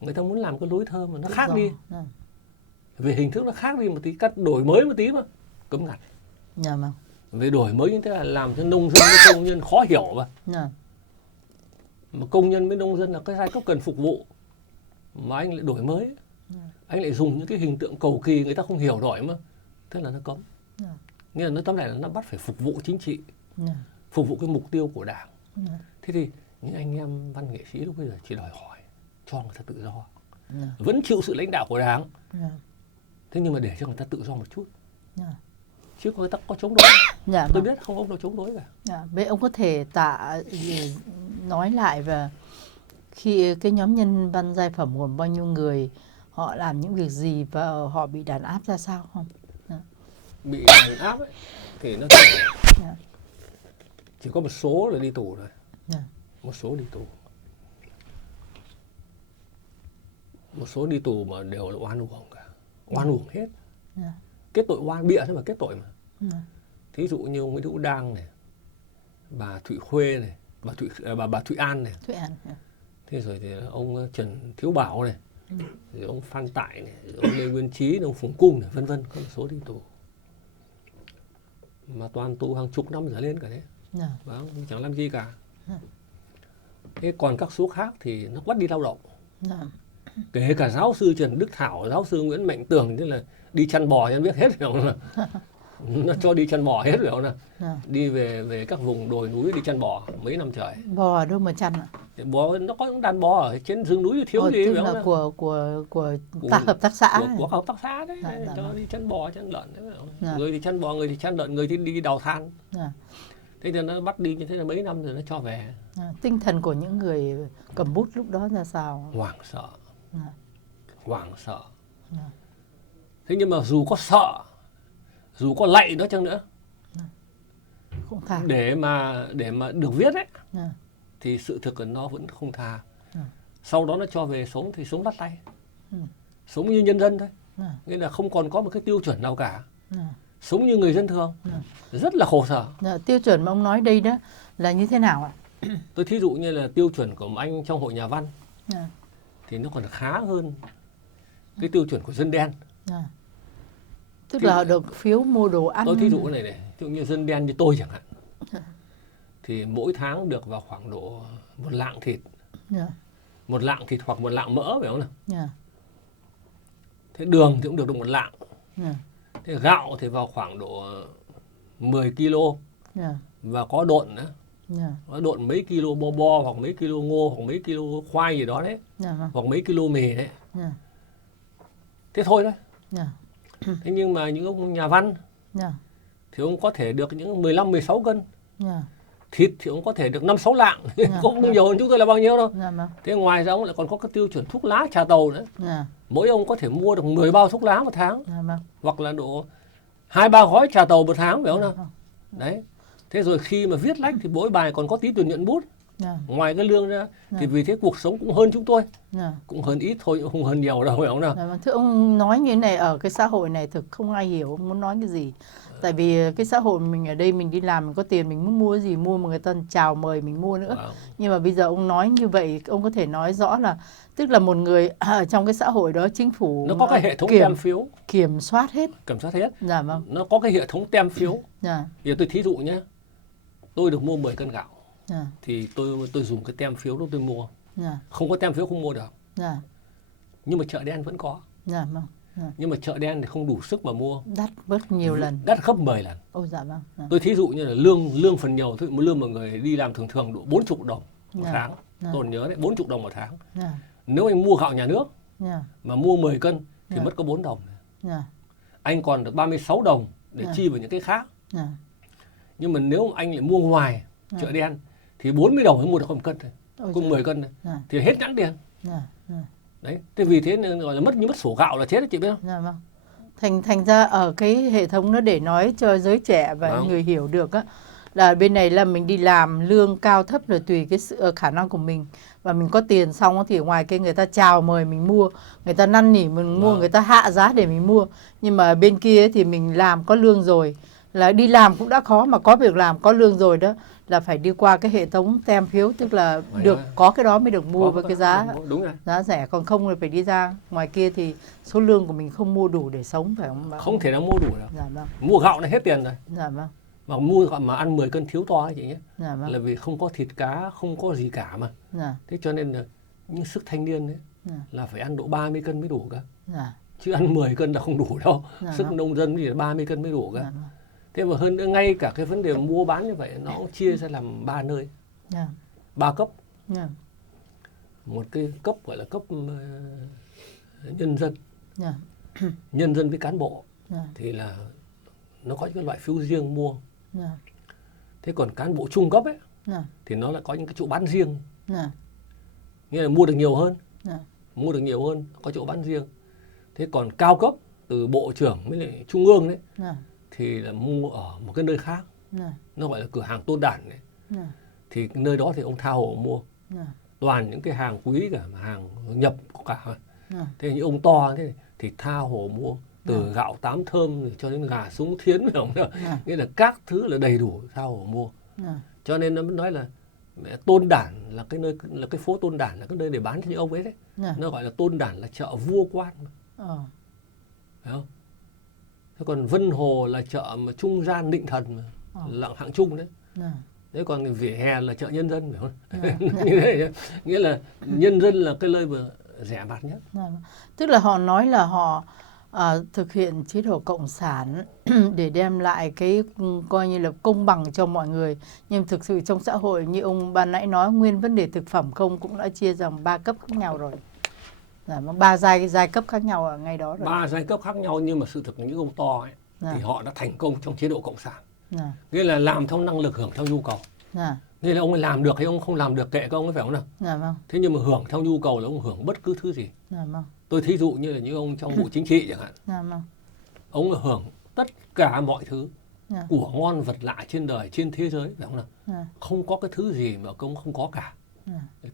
Người ta muốn làm cái lối thơ mà nó khác đi, về hình thức nó khác đi một tí, cắt đổi mới một tí mà cấm ngặt. Về đổi mới như thế là làm cho nông dân với công nhân khó hiểu mà công nhân với nông dân là cái giai cấp cần phục vụ, mà anh lại đổi mới, anh lại dùng những cái hình tượng cầu kỳ người ta không hiểu nổi mà, thế là nó cấm. Nghĩa là nó tóm lại là nó bắt phải phục vụ chính trị, phục vụ cái mục tiêu của Đảng. Thế thì những anh em văn nghệ sĩ lúc bây giờ chỉ đòi hỏi cho người ta tự do, vẫn chịu sự lãnh đạo của Đảng, thế nhưng mà để cho người ta tự do một chút, chứ người ta có chống đối. Tôi biết không ông nào chống đối cả. Vậy ông có thể nói lại về khi cái nhóm nhân văn giai phẩm gồm bao nhiêu người, họ làm những việc gì và họ bị đàn áp ra sao không? Bị đàn áp ấy, thì nó chỉ có một số là đi tù rồi. Một số đi tù. Một số đi tù mà đều là oan uổng cả. Oan uổng hết. Kết tội oan bịa thế mà kết tội mà. Thí dụ như ông Nguyễn Hữu Đang này, bà Thụy Khuê này, bà Thụy An này. Thế rồi thì ông Trần Thiếu Bảo này, rồi ông Phan Tại này, rồi ông Lê Nguyên Trí, ông Phùng Cung này, vân vân, có một số đi tù. Mà toàn tù hàng chục năm trở lên cả đấy. Vâng, chẳng làm gì cả. Thế còn các số khác thì nó bắt đi lao động. Kể cả giáo sư Trần Đức Thảo, giáo sư Nguyễn Mạnh Tường, tức là đi chăn bò em biết hết phải không? Nó cho đi chăn bò hết phải không? Đi về các vùng đồi núi đi chăn bò mấy năm trời. Bò ở đâu mà chăn ạ? Bò nó có những đàn bò ở trên rừng núi thiếu gì phải không? Của hợp tác xã. Của hợp tác xã đấy, cho đi chăn bò chăn lợn đấy. Người thì chăn bò, người thì chăn lợn, người thì đi đào than. Thế thì nó bắt đi như thế là mấy năm rồi nó cho về. Tinh thần của những người cầm bút lúc đó ra sao? Hoảng sợ. Hoảng sợ. Thế nhưng mà dù có sợ, dù có lạy nó chăng nữa, không tha. Để mà được viết ấy, thì sự thực là nó vẫn không tha. Sau đó nó cho về sống thì sống bắt tay. Sống như nhân dân thôi. Nghĩa là không còn có một cái tiêu chuẩn nào cả. Sống như người dân thường. Rất là khổ sở. Tiêu chuẩn mà ông nói đây đó là như thế nào ạ? Tôi thí dụ như là tiêu chuẩn của anh trong hội nhà văn thì nó còn khá hơn cái tiêu chuẩn của dân đen. Tức là được phiếu mua đồ ăn. Tôi thí dụ này, ví dụ như dân đen như tôi chẳng hạn, thì mỗi tháng được vào khoảng độ 1 lạng thịt. 1 lạng thịt hoặc 1 lạng mỡ phải không nào? Thế đường thì cũng được 1 lạng. Thế gạo thì vào khoảng độ 10 kg. Và có độn nữa. Có độn mấy kilo bo hoặc mấy kilo ngô hoặc mấy kilo khoai gì đó đấy. Hoặc mấy kilo mì đấy. Thế thôi đấy. Thế nhưng mà những ông nhà văn thì ông có thể được những 15-16 cân. Thịt thì ông có thể được 5-6 lạng. Cũng nhiều hơn chúng tôi là bao nhiêu đâu. Thế ngoài ra ông lại còn có cái tiêu chuẩn thuốc lá trà tàu nữa. Mỗi ông có thể mua được 10 bao thuốc lá một tháng. Hoặc là độ 2-3 gói trà tàu một tháng phải không nào? Đấy. Thế rồi khi mà viết lách thì mỗi bài còn có tí tiền nhuận bút. Ngoài cái lương ra thì vì thế cuộc sống cũng hơn chúng tôi. Cũng hơn ít thôi, không hơn nhiều đâu phải không nào? Thưa ông nói như thế này, ở cái xã hội này thực không ai hiểu ông muốn nói cái gì. Tại vì cái xã hội mình ở đây mình đi làm mình có tiền mình muốn mua cái gì mua mà người ta chào mời mình mua nữa. Nhưng mà bây giờ ông nói như vậy ông có thể nói rõ là tức là một người ở trong cái xã hội đó chính phủ nó có cái hệ thống tem phiếu kiểm soát hết. Dạ vâng. Nó có cái hệ thống tem phiếu. Giờ tôi thí dụ nhé. Tôi được mua 10 cân gạo. Thì tôi dùng cái tem phiếu đó tôi mua. Không có tem phiếu không mua được. Nhưng mà chợ đen vẫn có. Nhưng mà chợ đen thì không đủ sức mà mua. Đắt rất nhiều lần. Đắt gấp 10 lần. Ôi dạ vâng. Tôi thí dụ như là lương phần nhiều, một lương một người đi làm thường độ 40 đồng một tháng. Tôi còn nhớ đấy, 40 đồng một tháng. Nếu anh mua gạo nhà nước mà mua 10 cân thì mất có 4 đồng. Anh còn được 36 đồng để chi vào những cái khác. Nhưng mà nếu anh lại mua ngoài chợ đen thì 40 đồng mới mua được 1 cân thôi. Cùng 10 cân này, thì hết nhãn tiền. Đấy, thế vì thế nên gọi là mất sổ gạo là chết đấy, chị biết không? Thành ra ở cái hệ thống nó để nói cho giới trẻ và người hiểu được á, là bên này là mình đi làm lương cao thấp rồi tùy cái sự khả năng của mình, và mình có tiền xong thì ngoài kia người ta chào mời mình mua, người ta năn nỉ mình mua, người ta hạ giá để mình mua. Nhưng mà bên kia thì mình làm có lương rồi, là đi làm cũng đã khó mà có việc làm có lương rồi đó, là phải đi qua cái hệ thống tem phiếu, tức là được có cái đó mới được mua với cái giá rẻ, còn không thì phải đi ra ngoài kia thì số lương của mình không mua đủ để sống, phải không bà? Không thể nào mua đủ đâu. Mua gạo là hết tiền rồi. Mà mua gạo mà ăn 10 cân thiếu to ấy chị nhé. Là vì không có thịt cá, không có gì cả mà. Thế cho nên là những sức thanh niên đấy là phải ăn độ 30 cân mới đủ cơ. Chứ ăn 10 cân là không đủ đâu. Sức nông dân thì là 30 cân mới đủ cơ. Thế mà hơn nữa ngay cả cái vấn đề mua bán như vậy nó cũng chia ra làm 3 nơi, 3 cấp. Một cái cấp gọi là cấp nhân dân. Nhân dân với cán bộ thì là nó có những cái loại phiếu riêng mua. Thế còn cán bộ trung cấp ấy thì nó lại có những cái chỗ bán riêng. Nghĩa là mua được nhiều hơn. Mua được nhiều hơn, có chỗ bán riêng. Thế còn cao cấp từ bộ trưởng với lại trung ương đấy thì là mua ở một cái nơi khác. Nó gọi là cửa hàng tôn đản đấy. Thì nơi đó thì ông tha hồ mua. Toàn những cái hàng quý cả, mà hàng nhập có cả. Thế những ông to thế thì tha hồ mua. Từ gạo tám thơm cho đến gà súng thiến, nghĩa là các thứ là đầy đủ, tha hồ mua. Cho nên nó mới nói là Tôn Đản là cái nơi, là cái phố Tôn Đản là cái nơi để bán cho những ông ấy đấy. Nó gọi là Tôn Đản là chợ vua quan. Phải không? Thế còn Vân Hồ là chợ mà trung gian định thần mà, là hạng trung đấy. Thế còn vỉa hè là chợ nhân dân, phải không? Như thế, nghĩa là nhân dân là cái nơi mà rẻ mạt nhất. Tức là họ nói là họ thực hiện chế độ cộng sản để đem lại cái coi như là công bằng cho mọi người, nhưng thực sự trong xã hội như ông ban nãy nói, nguyên vấn đề thực phẩm không cũng đã chia thành 3 cấp khác nhau rồi. 3 giai cấp khác nhau ở ngay đó rồi. 3 giai cấp khác nhau, nhưng mà sự thực những ông to ấy thì họ đã thành công trong chế độ cộng sản. Nghĩa là làm theo năng lực, hưởng theo nhu cầu. Nghĩa là ông ấy làm được hay ông không làm được kệ các ông ấy, phải không nào? Thế nhưng mà hưởng theo nhu cầu là ông hưởng bất cứ thứ gì. Tôi thí dụ như là những ông trong Bộ Chính trị chẳng hạn. Ông hưởng tất cả mọi thứ của ngon vật lạ trên đời, trên thế giới, phải không nào? Không có cái thứ gì mà ông không có cả.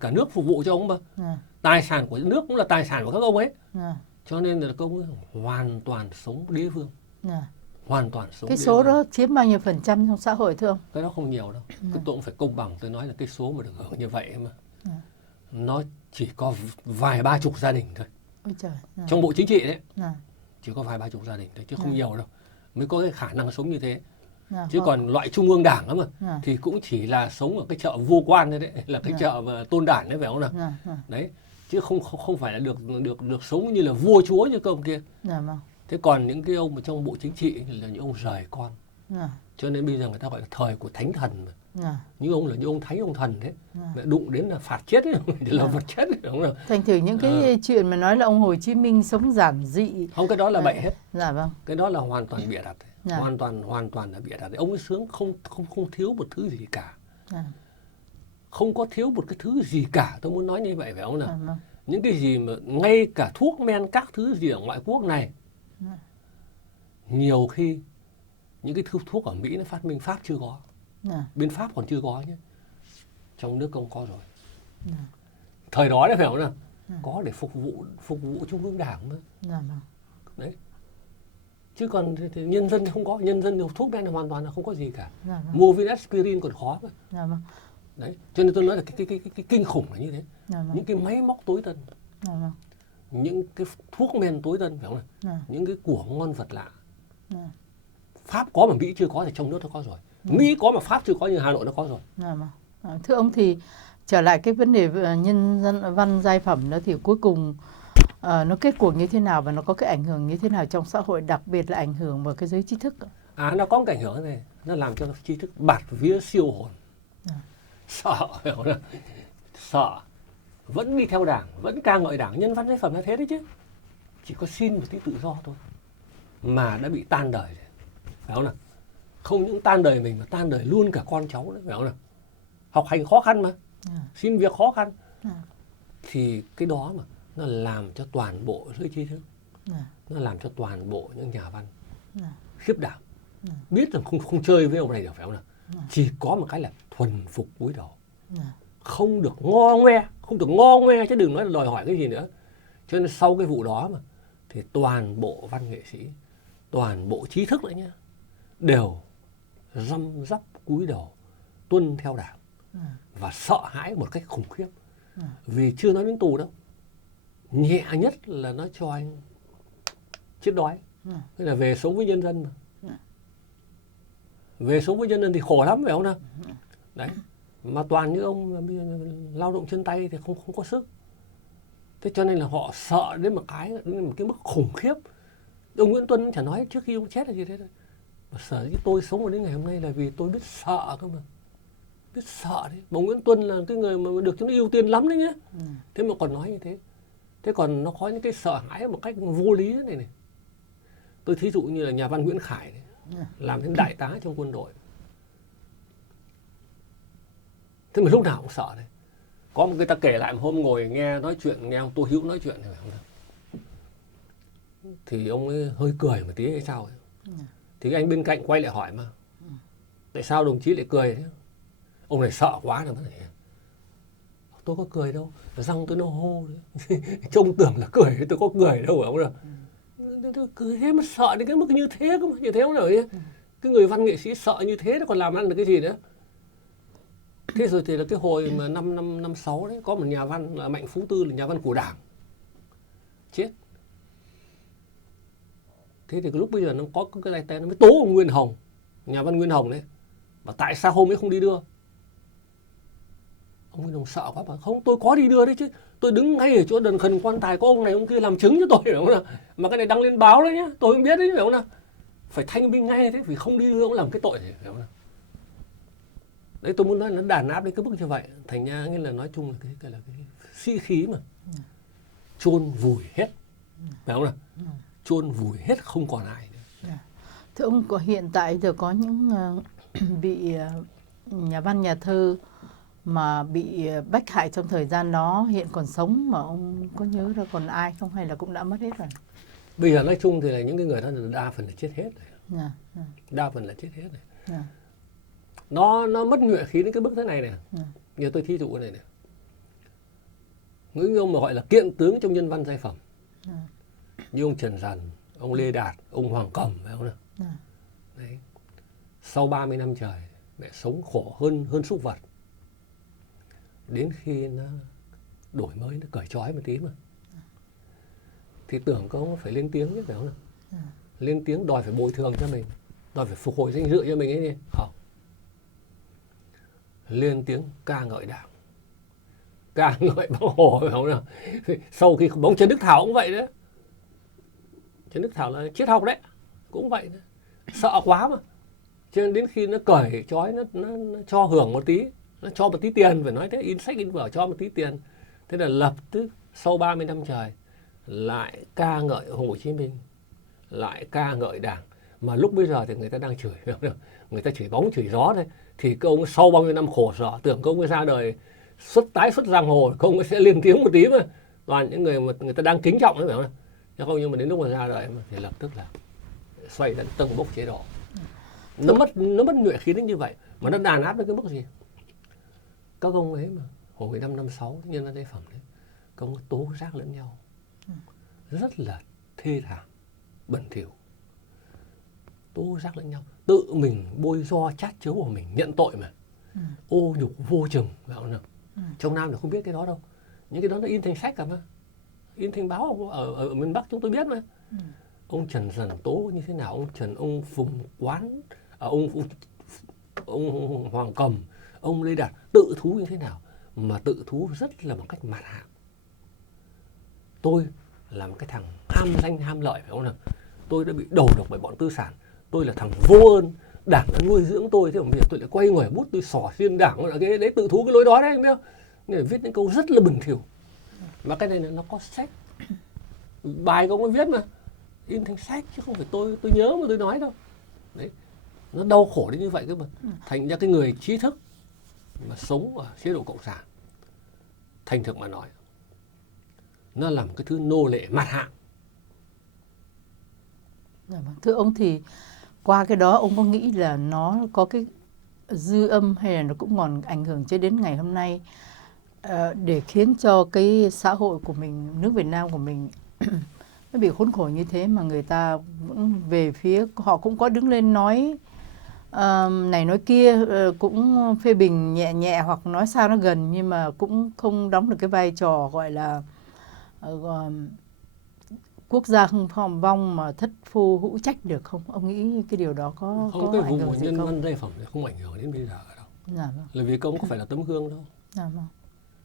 Cả nước phục vụ cho ông mà. Tài sản của nước cũng là tài sản của các ông ấy. Cho nên là các ông ấy hoàn toàn sống đế vương. Hoàn toàn sống. Cái số đó chiếm bao nhiêu % trong xã hội thưa ông? Cái đó không nhiều đâu. Tôi cũng phải công bằng, tôi nói là cái số mà được hưởng như vậy mà nó chỉ có vài 30 gia đình thôi. Ôi trời. Trong Bộ Chính trị đấy chỉ có vài 30 gia đình thôi, chứ không nhiều đâu mới có cái khả năng sống như thế. Chứ còn loại trung ương đảng đó mà thì cũng chỉ là sống ở cái chợ vua quan thôi đấy, là cái chợ mà Tôn Đản đấy, phải không nào? Đấy, chứ không phải là được sống như là vua chúa như các ông kia. Thế còn những cái ông mà trong Bộ Chính trị là những ông rời con. Cho nên bây giờ người ta gọi là thời của thánh thần mà. Những ông là những ông thánh, ông thần đấy. Đụng đến là phạt chết ấy, là vật chết ấy, đúng không? Thành thử những cái chuyện mà nói là ông Hồ Chí Minh sống giản dị. Không, cái đó là bậy hết. Vâng. Cái đó là hoàn toàn bịa đặt. Hoàn toàn là bịa đặt. Ông ấy sướng không thiếu một thứ gì cả. Không có thiếu một cái thứ gì cả, tôi muốn nói như vậy, phải không nào? Những cái gì mà ngay cả thuốc men các thứ gì ở ngoại quốc này, nhiều khi những cái thuốc ở Mỹ nó phát minh Pháp chưa có. Bên Pháp còn chưa có nhé. Trong nước ông có rồi. Thời đó đấy, phải không nào? Có để phục vụ Trung ương Đảng nữa. Đấy. Chứ còn thì nhân dân không có, nhân dân thuốc men là hoàn toàn là không có gì cả. Mua viên aspirin còn khó cơ. Đấy, cho nên tôi nói là cái kinh khủng là như thế. Những cái máy móc tối tân, những cái thuốc men tối tân, phải không nào? Những cái của ngon vật lạ. Pháp có mà Mỹ chưa có thì trong nước nó có rồi. Mỹ có mà Pháp chưa có, nhưng Hà Nội nó có rồi. Thưa ông, thì trở lại cái vấn đề nhân dân văn giai phẩm đó, thì cuối cùng nó kết cuộc như thế nào và nó có cái ảnh hưởng như thế nào trong xã hội, đặc biệt là ảnh hưởng vào cái giới trí thức? Nó có cái ảnh hưởng này, nó làm cho trí thức bạt vía siêu hồn. Sợ, hiểu không? Sợ, vẫn đi theo đảng, vẫn ca ngợi đảng, nhân văn giai phẩm là thế đấy chứ. Chỉ có xin một tí tự do thôi mà đã bị tan đời rồi, phải không nào? Không những tan đời mình mà tan đời luôn cả con cháu nữa, phải không nào? Học hành khó khăn mà, xin việc khó khăn. Thì cái đó mà nó làm cho toàn bộ giới trí thức, nó làm cho toàn bộ những nhà văn khiếp đảm, biết rằng không chơi với ông này được, phải không nào? Chỉ có một cái là thuần phục cúi đầu, không được ngo ngoe, chứ đừng nói là đòi hỏi cái gì nữa. Cho nên sau cái vụ đó mà thì toàn bộ văn nghệ sĩ, toàn bộ trí thức nữa nhá, đều răm rắp cúi đầu tuân theo đảng và sợ hãi một cách khủng khiếp. Vì chưa nói đến tù đâu, nhẹ nhất là nó cho anh chết đói, tức là về sống với nhân dân mà. Về sống với nhân dân thì khổ lắm, phải không nào? Đấy, mà toàn những ông lao động chân tay thì không có sức. Thế cho nên là họ sợ đến một cái mức khủng khiếp. Ông Nguyễn Tuân chả nói trước khi ông chết là gì thế thôi. Mà sợ chứ tôi sống đến ngày hôm nay là vì tôi biết sợ cơ mà. Biết sợ đấy. Mà Nguyễn Tuân là cái người mà được cho nó ưu tiên lắm đấy nhá. Thế mà còn nói như thế. Thế còn nó có những cái sợ hãi một cách vô lý thế này. Tôi thí dụ như là nhà văn Nguyễn Khải này, làm đến đại tá trong quân đội. Thế mà lúc nào cũng sợ đấy. Có một người ta kể lại một hôm ngồi nghe nói chuyện, nghe ông Tô Hữu nói chuyện này, thì ông ấy hơi cười một tí hay sao ấy. Thì cái anh bên cạnh quay lại hỏi mà, tại sao đồng chí lại cười thế? Ông này sợ quá rồi. Tôi có cười đâu, răng tôi nó hô đấy. Trông tưởng là cười, tôi có cười đâu phải không nào? Tôi cười thế mà sợ đến cái mức như thế cơ mà, như thế không nào ấy. Cái người văn nghệ sĩ sợ như thế nó còn làm ăn được cái gì nữa. Thế rồi thì là cái hồi mà năm 6 đấy, có một nhà văn là Mạnh Phú Tư, là nhà văn của Đảng, chết. Thế thì lúc bây giờ nó có cái này tên nó mới tố ông Nguyên Hồng, nhà văn Nguyên Hồng đấy, mà tại sao hôm ấy không đi đưa. Ông Nguyên Hồng sợ quá, mà không, tôi có đi đưa đấy chứ, tôi đứng ngay ở chỗ đền khần quan tài, có ông này ông kia làm chứng cho tôi, phải không nào? Mà cái này đăng lên báo đấy nhá, tôi không biết đấy, phải không nào? Phải thanh minh ngay thế, vì không đi đưa cũng làm cái tội gì, phải không nào? Đấy, tôi muốn nói nó đàn áp đến cái mức như vậy. Thành ra nghĩa là nói chung là cái sĩ khí mà chôn vùi hết, phải không nào? Chôn vùi hết không còn ai nữa. Thưa ông, có hiện tại giờ có những bị nhà văn nhà thơ mà bị bách hại trong thời gian đó hiện còn sống mà ông có nhớ ra còn ai không, hay là cũng đã mất hết rồi? Bây giờ nói chung thì là những cái người đó đa phần là chết hết rồi. Đa phần là chết hết rồi. Nó mất nhuệ khí đến cái mức thế này này. Như tôi thí dụ này này. Những ông mà gọi là kiện tướng trong nhân văn giai phẩm, như ông Trần Dần, ông Lê Đạt, ông Hoàng Cầm, phải không nào? Đấy. Sau 30 năm trời mẹ sống khổ hơn súc vật. Đến khi nó đổi mới, nó cởi trói một tí mà, thì tưởng có ông phải lên tiếng chứ, phải không nào? Lên tiếng đòi phải bồi thường cho mình, đòi phải phục hồi danh dự cho mình ấy đi. Không. Lên tiếng ca ngợi Đảng, ca ngợi Bác Hồ, phải không nào? Sau khi bóng Trần Đức Thảo cũng vậy đấy. Trần Đức Thảo là triết học đấy, cũng vậy đấy. Sợ quá mà. Cho nên đến khi nó cởi trói, nó cho hưởng một tí, nó cho một tí tiền, phải nói thế, in sách in vở cho một tí tiền. Thế là lập tức sau 30 năm trời lại ca ngợi Hồ Chí Minh, lại ca ngợi Đảng. Mà lúc bây giờ thì người ta đang chửi, người ta chửi bóng chửi gió thôi. Thì các ông sau bao nhiêu năm khổ sở, tưởng các ông ấy ra đời tái xuất giang hồ, các ông ấy sẽ lên tiếng một tí mà. Toàn những người mà người ta đang kính trọng đấy, phải không? Nhưng mà đến lúc mà ra đời thì lập tức là xoay tận tầng bốc chế độ. Nó mất nhuệ khí đến như vậy. Mà nó đàn áp đến cái mức gì? Các ông ấy mà hồi năm 6 nhân văn giai phẩm đấy, các ông ấy tố giác lẫn nhau rất là thê thảm, bẩn thỉu. Tố giác lẫn nhau, tự mình bôi do chát chấu của mình, nhận tội mà. Ô nhục vô chừng, phải không nào? Trong Nam thì không biết cái đó đâu. Những cái đó nó in thành sách cả mà, in thành báo ở miền Bắc chúng tôi biết mà. Ông Trần Dần tố như thế nào, ông Phùng Quán, ông Hoàng Cầm, ông Lê Đạt tự thú như thế nào, mà tự thú rất là một cách mạt hạng. Tôi là một cái thằng ham danh ham lợi, phải không nào? Tôi đã bị đầu độc bởi bọn tư sản, tôi là thằng vô ơn, Đảng đã nuôi dưỡng tôi, thế mà bây giờ tôi lại quay ngoài bút tôi xỏ xuyên Đảng, là cái đấy tự thú cái lối đó đấy, anh biết không? Nên là viết những câu rất là bẩn thỉu. Mà cái này là nó có sách, bài của ông ấy viết mà, in thành sách chứ không phải tôi nhớ mà tôi nói đâu. Đấy, nó đau khổ đến như vậy cơ mà. Thành ra cái người trí thức mà sống ở chế độ cộng sản, thành thực mà nói, nó là một cái thứ nô lệ mặt hạng. Thưa ông, thì qua cái đó ông có nghĩ là nó có cái dư âm hay là nó cũng còn ảnh hưởng cho đến ngày hôm nay để khiến cho cái xã hội của mình, nước Việt Nam của mình nó bị khốn khổ như thế, mà người ta vẫn về phía, họ cũng có đứng lên nói này nói kia, cũng phê bình nhẹ nhẹ hoặc nói sao nó gần, nhưng mà cũng không đóng được cái vai trò gọi là quốc gia không vong mà thất phu hữu trách được không? Ông nghĩ cái điều đó có cái ảnh hưởng vụ gì nhân không? văn giai phẩm này không ảnh hưởng đến bây giờ đâu. Dạ vâng. Là vì công có phải là tấm gương đâu. Dạ vâng.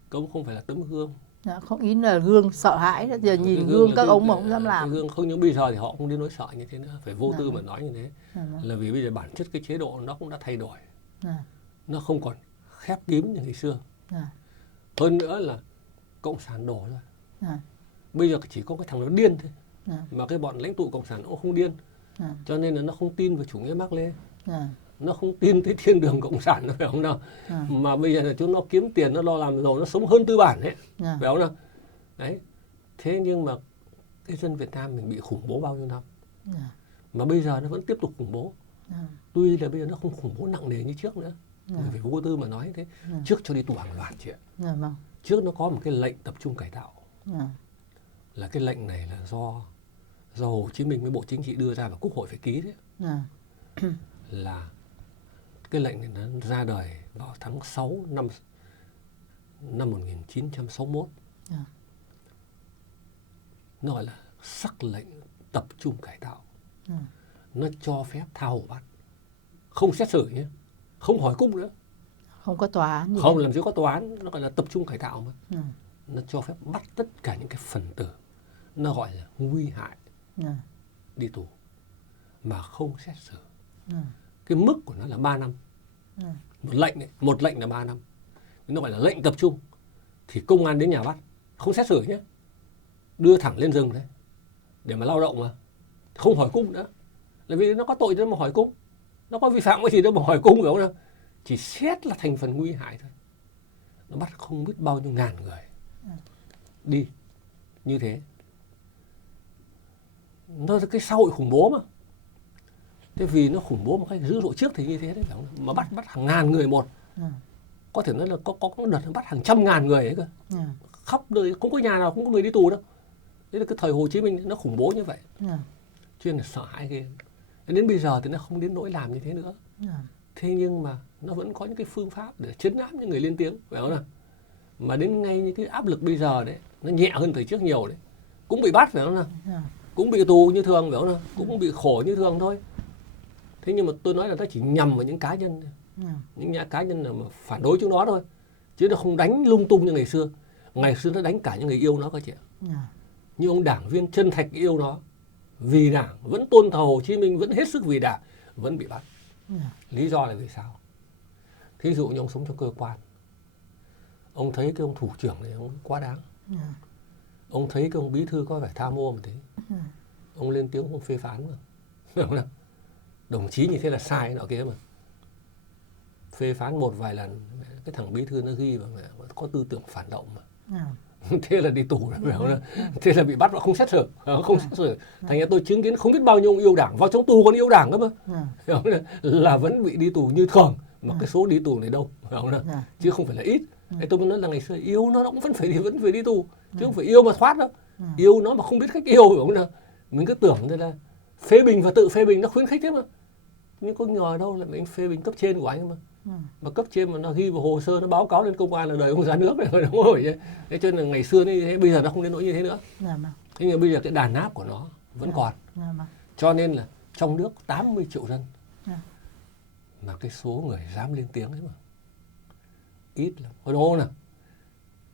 Công không phải là tấm gương. Dạ, không, ý là gương sợ hãi đó, giờ nhìn gương các ông mà không dám làm. Cái gương không, nhưng bây giờ thì họ không đến nỗi sợ như thế nữa, phải vô tư vâng. mà nói như thế. Vâng. Là vì bây giờ bản chất cái chế độ nó cũng đã thay đổi. Dạ. Nó không còn khép kín như ngày xưa. Dạ. Hơn nữa là cộng sản đổ rồi. Dạ. Bây giờ chỉ có cái thằng nó điên thôi. Dạ. Mà cái bọn lãnh tụ cộng sản cũng không điên. Dạ. Cho nên là nó không tin vào chủ nghĩa Mác Lê. Dạ. Nó không tin tới thiên đường cộng sản nữa, phải không nào? Mà bây giờ là chúng nó kiếm tiền, nó lo làm giàu, nó sống hơn tư bản ấy, phải không nào? Đấy. Thế nhưng mà cái dân Việt Nam mình bị khủng bố bao nhiêu năm, mà bây giờ nó vẫn tiếp tục khủng bố. Tuy là bây giờ nó không khủng bố nặng nề như trước nữa, mình phải vô tư mà nói thế. Trước cho đi tù hàng loạt chị ạ. Trước nó có một cái lệnh tập trung cải tạo, là cái lệnh này là do Hồ Chí Minh với Bộ Chính trị đưa ra và Quốc hội phải ký đấy. Là cái lệnh này nó ra đời vào tháng 6 năm 1961. Nó gọi là sắc lệnh tập trung cải tạo. Nó cho phép tha hồ bắt, không xét xử nhé, không hỏi cung nữa, không có tòa án gì không làm gì có tòa án, nó gọi là tập trung cải tạo mà. Nó cho phép bắt tất cả những cái phần tử nó gọi là nguy hại đi tù mà không xét xử. Cái mức của nó là 3 năm. Một lệnh là 3 năm. Nó gọi là lệnh tập trung. Thì công an đến nhà bắt, không xét xử nhé, đưa thẳng lên rừng đấy để mà lao động mà, không hỏi cung nữa. Là vì nó có tội cho nó mà hỏi cung, nó có vi phạm cái gì đâu mà hỏi cung, phải không nào? Chỉ xét là thành phần nguy hại thôi. Nó bắt không biết bao nhiêu ngàn người đi như thế. Nó là cái xã hội khủng bố mà. Thế vì nó khủng bố một cách dữ dội trước thì như thế đấy, phải không? Mà bắt hàng ngàn người một. Có thể nói là có đợt bắt hàng trăm ngàn người ấy cơ. Khắp nơi, không có nhà nào không có người đi tù đâu. Đấy là cái thời Hồ Chí Minh nó khủng bố như vậy. Cho nên là sợ hãi ghê. Đến bây giờ thì nó không đến nỗi làm như thế nữa. Thế nhưng mà nó vẫn có những cái phương pháp để trấn áp những người lên tiếng, phải không nào? Mà đến ngay những cái áp lực bây giờ đấy, nó nhẹ hơn thời trước nhiều đấy. Cũng bị bắt, phải không nào? Cũng bị tù như thường, phải không nào? Cũng bị khổ như thường thôi. Thế nhưng mà tôi nói là nó chỉ nhằm vào những cá nhân thôi. Những cá nhân nào mà phản đối chúng nó thôi. Chứ nó không đánh lung tung như ngày xưa. Ngày xưa nó đánh cả những người yêu nó cơ chị ạ. Như ông đảng viên chân thành yêu nó, vì Đảng, vẫn tôn thờ Hồ Chí Minh, vẫn hết sức vì Đảng, vẫn bị bắt. Lý do là vì sao? Thí dụ như ông sống trong cơ quan, ông thấy cái ông thủ trưởng này ông quá đáng. Ông thấy cái ông bí thư có vẻ tham ô một tí, ông lên tiếng ông phê phán mà. Đồng chí như thế là sai nọ kia mà. Phê phán một vài lần, cái thằng bí thư nó ghi mà có tư tưởng phản động mà. Thế là đi tù rồi, phải không? Thế là bị bắt và không xét xử, không xét xử. Thành ra tôi chứng kiến không biết bao nhiêu ông yêu Đảng vào trong tù còn yêu Đảng cơ mà. Là vẫn bị đi tù như thường, mà cái số đi tù này đâu, phải không? Chứ không phải là ít. Tôi mới nói là ngày xưa yêu nó cũng vẫn phải đi tù, chứ không phải yêu mà thoát đâu. Yêu nó mà không biết cách yêu, phải không? Mình cứ tưởng đây là phê bình và tự phê bình, nó khuyến khích thế mà. Nhưng có ngờ đâu là anh phê bình cấp trên của anh mà. Mà cấp trên mà nó ghi vào hồ sơ, nó báo cáo lên công an là đời ông ra nước này rồi, đúng rồi. Thế cho nên là ngày xưa như thế, bây giờ nó không đến nỗi như thế nữa. Thế nhưng bây giờ cái đàn áp của nó vẫn còn. Cho nên là trong nước 80 triệu dân, mà cái số người dám lên tiếng ấy mà ít lắm. Có đâu nào?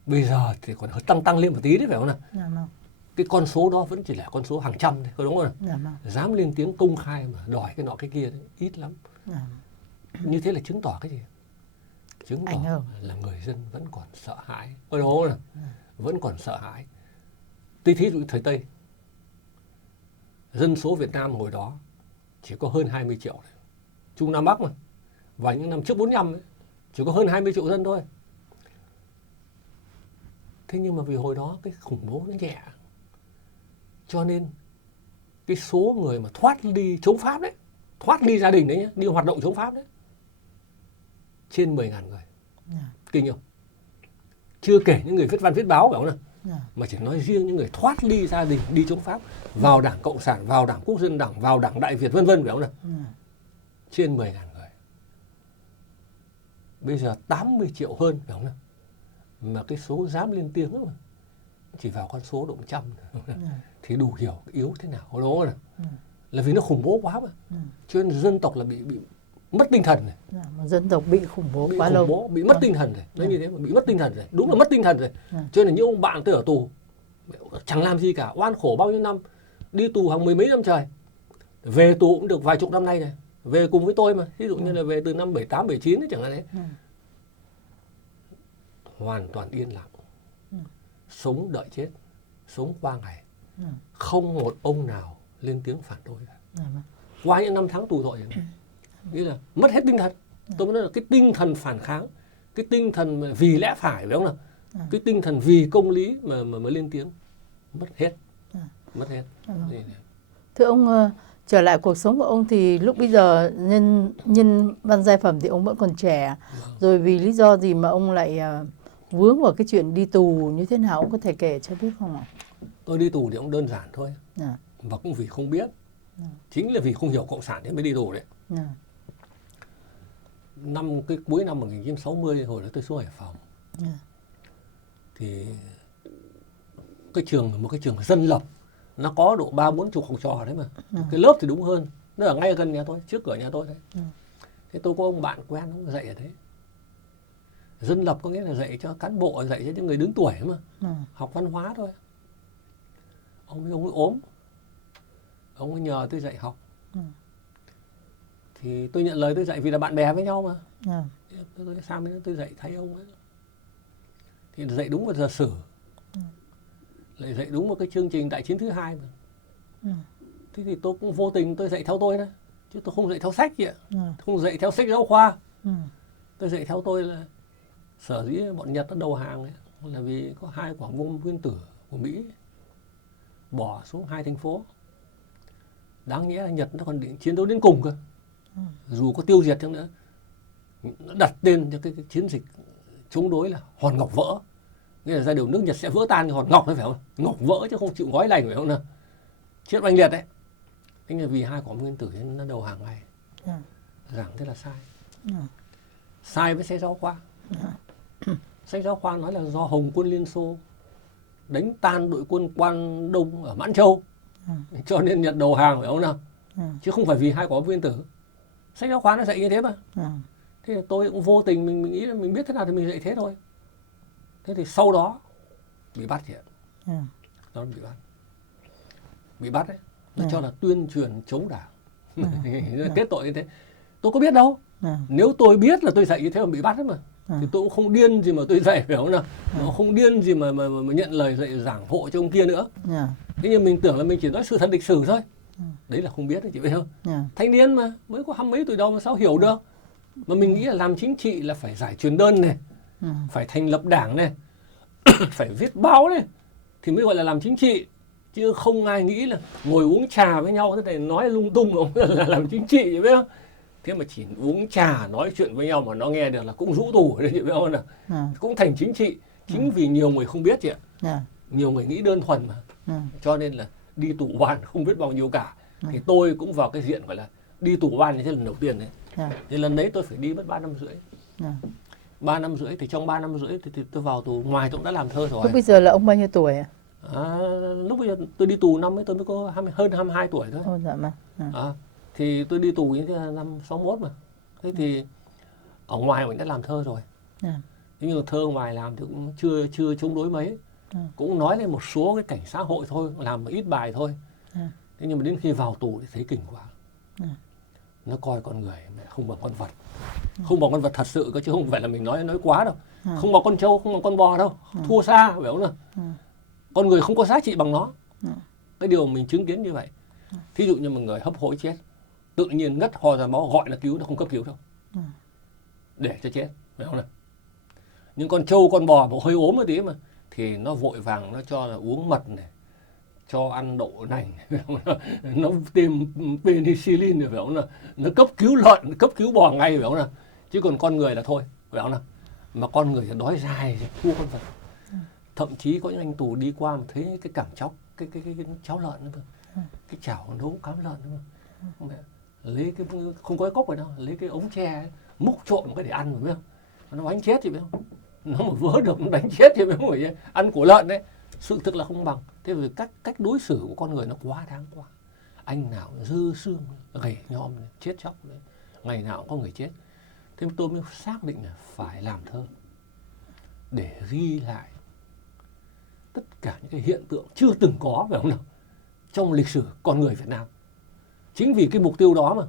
Bây giờ thì còn tăng lên một tí đấy, phải không nào? cái con số đó vẫn chỉ là con số hàng trăm thôi, có đúng không? Dạ. Dám lên tiếng công khai mà đòi cái nọ cái kia đấy, ít lắm. Dạ. Như thế là chứng tỏ cái gì? Chứng tỏ là người dân vẫn còn sợ hãi, có đúng không? Vẫn còn sợ hãi. Tôi thí dụ thời Tây, dân số Việt Nam hồi đó chỉ có hơn 20 triệu. Trung Nam Bắc mà. Và những năm trước 45 ấy, chỉ có hơn 20 triệu dân thôi. Thế nhưng mà vì hồi đó cái khủng bố nó nhẹ, cho nên cái số người mà thoát ly chống Pháp đấy, thoát ly gia đình đấy nhé, đi hoạt động chống Pháp đấy, trên 10.000 người. Kinh không? Chưa kể những người viết văn viết báo phải không nào? Mà chỉ nói riêng những người thoát ly gia đình đi chống Pháp, vào Đảng Cộng sản, vào Đảng Quốc dân Đảng, vào Đảng Đại Việt vân vân phải không nào? Trên 10.000 người. Bây giờ 80 triệu hơn phải không nào? Mà cái số dám lên tiếng đó mà chỉ vào con số độ 100 thì đủ hiểu yếu thế nào đó là là vì nó khủng bố quá mà. Cho nên dân tộc là bị mất tinh thần này. Dân tộc bị khủng bố quá lâu, bị mất tinh thần rồi. Nó như thế mà bị mất tinh thần rồi, đúng là mất tinh thần rồi. Cho nên là những ông bạn tôi ở tù chẳng làm gì cả, oan khổ bao nhiêu năm, đi tù hàng 10 mấy năm trời, về tù cũng được vài chục năm nay này, về cùng với tôi mà, ví dụ như là về từ năm 78, 79 ấy chẳng hạn đấy. Hoàn toàn yên lặng, sống đợi chết, sống qua ngày, không một ông nào lên tiếng phản đối cả. Qua những năm tháng tù tội, nghĩa là mất hết tinh thần. Tôi mới nói là cái tinh thần phản kháng, cái tinh thần vì lẽ phải, phải không nào? Cái tinh thần vì công lý mà lên tiếng, mất hết, mất hết. Thưa ông, trở lại cuộc sống của ông thì lúc bây giờ nhân văn giai phẩm thì ông vẫn còn trẻ, rồi vì lý do gì mà ông lại vướng vào cái chuyện đi tù như thế nào, ông có thể kể cho biết không ạ? Tôi đi tù thì cũng đơn giản thôi, và cũng vì không biết, chính là vì không hiểu cộng sản thế mới đi tù đấy. Cuối năm 1960 hồi đó tôi xuống Hải Phòng, thì một cái trường dân lập, nó có độ 30-40 học trò đấy mà. Cái lớp thì đúng hơn, nó ở ngay gần nhà tôi, trước cửa nhà tôi đấy. Thế tôi có ông bạn quen, ông dạy ở đấy. Dân lập có nghĩa là dạy cho cán bộ, dạy cho những người đứng tuổi mà, học văn hóa thôi. Ông ấy ốm, ông ấy nhờ tôi dạy học. Thì tôi nhận lời tôi dạy vì là bạn bè với nhau mà. Tôi sang bên đó tôi dạy thấy ông ấy. Thì dạy đúng vào giờ sử, lại dạy đúng vào cái chương trình đại chiến thứ 2 mà. Thế thì tôi cũng vô tình tôi dạy theo tôi đấy, chứ tôi không dạy theo sách gì ạ. Không dạy theo sách giáo khoa. Tôi dạy theo tôi là sở dĩ bọn Nhật nó đầu hàng ấy, là vì có 2 quả bom nguyên tử của Mỹ bỏ xuống 2 thành phố. Đáng nhẽ là Nhật nó còn định chiến đấu đến cùng cơ. Dù có tiêu diệt chăng nữa, nó đặt tên cho cái chiến dịch chống đối là hòn ngọc vỡ. Nghĩa là giai điệu nước Nhật sẽ vỡ tan như hòn ngọc thôi phải không? Ngọc vỡ chứ không chịu gói lành phải không nào? Chết oanh liệt đấy. Thế là vì 2 quả bom nguyên tử nó đầu hàng ngay. Giảng thế là sai. Sai với sách giáo khoa. Sách giáo khoa nói là do Hồng quân Liên Xô đánh tan đội quân Quan Đông ở Mãn Châu, cho nên Nhật đầu hàng phải không nào? Chứ không phải vì 2 quả bom nguyên tử. Sách giáo khoa nó dạy như thế mà. Thế thì tôi cũng vô tình mình nghĩ là mình biết thế nào thì mình dạy thế thôi. Thế thì sau đó bị bắt hiện. Nó bị bắt đấy. Nó cho là tuyên truyền chống Đảng. Kết tội như thế. Tôi có biết đâu. Nếu tôi biết là tôi dạy như thế mà bị bắt đấy mà, thì tôi cũng không điên gì mà tôi dạy phải không nào? Nó không điên gì mà nhận lời dạy giảng hộ cho ông kia nữa. Thế nhưng mình tưởng là mình chỉ nói sự thật lịch sử thôi. Đấy là không biết đấy, chị biết không? Thanh niên mà, mới có 20 mấy tuổi đâu mà sao hiểu được. Mà mình nghĩ là làm chính trị là phải giải truyền đơn này, phải thành lập đảng này, phải viết báo này, thì mới gọi là làm chính trị. Chứ không ai nghĩ là ngồi uống trà với nhau thế này nói lung tung là làm chính trị, chị biết không? Thế mà chỉ uống trà nói chuyện với nhau mà nó nghe được là cũng rũ tù đấy, chị biết không nào? Cũng thành chính trị. Chính vì nhiều người không biết chị ạ. Nhiều người nghĩ đơn thuần mà. Cho nên là đi tù oan không biết bao nhiêu cả. Thì tôi cũng vào cái diện gọi là đi tù oan như thế lần đầu tiên đấy. Thì lần đấy tôi phải đi mất 3 năm rưỡi. 3 năm rưỡi thì trong 3 năm rưỡi thì tôi vào tù. Ngoài tôi cũng đã làm thơ rồi. Lúc bây giờ là ông bao nhiêu tuổi ạ? Lúc bây giờ tôi đi tù năm ấy tôi mới có hơn 22 tuổi thôi. Dạ mà. Thì tôi đi tù như thế là năm 61 mà. Thế thì ở ngoài mình đã làm thơ rồi. Thế nhưng mà thơ ngoài làm thì cũng chưa chống đối mấy. cũng nói lên một số cái cảnh xã hội thôi, làm một ít bài thôi. Thế nhưng mà đến khi vào tù thì thấy kinh quá. Nó coi con người không bằng con vật. Không bằng con vật thật sự cơ, chứ không phải là mình nói quá đâu. Không bằng con trâu, không bằng con bò đâu. Thua xa, phải không nào? Con người không có giá trị bằng nó. Cái điều mình chứng kiến như vậy. Thí dụ như một người hấp hối chết, tự nhiên ngất ho ra máu, gọi là cứu, nó không cấp cứu đâu. Để cho chết, phải không nào? Nhưng con trâu, con bò mà hơi ốm một tí mà, thì nó vội vàng nó cho là uống mật này, cho ăn đậu nành, nó tiêm penicillin, phải không nào? Nó cấp cứu lợn, cấp cứu bò ngay, phải không nào? Chứ còn con người là thôi, phải không nào? Mà con người thì đói dài thì thua con vật. Thậm chí có những anh tù đi qua mà thấy cái cẳng chóc, cái cháo lợn nữa, cái chảo nấu cám lợn nữa, lấy cái không có cái cốc rồi đâu, lấy cái ống tre ấy, múc trộn cái để ăn, phải không? Nó đánh chết thì phải không? Nó mà vớ được nó đánh chết thì phải không? Ăn của lợn đấy. Sự thực là không bằng. Thế vì cách đối xử của con người nó quá đáng quá. Anh nào dư xương, gầy nhom, chết chóc đấy. Ngày nào cũng có người chết. Thế tôi mới xác định là phải làm thơ để ghi lại tất cả những cái hiện tượng chưa từng có, phải không nào, trong lịch sử con người Việt Nam. Chính vì cái mục tiêu đó mà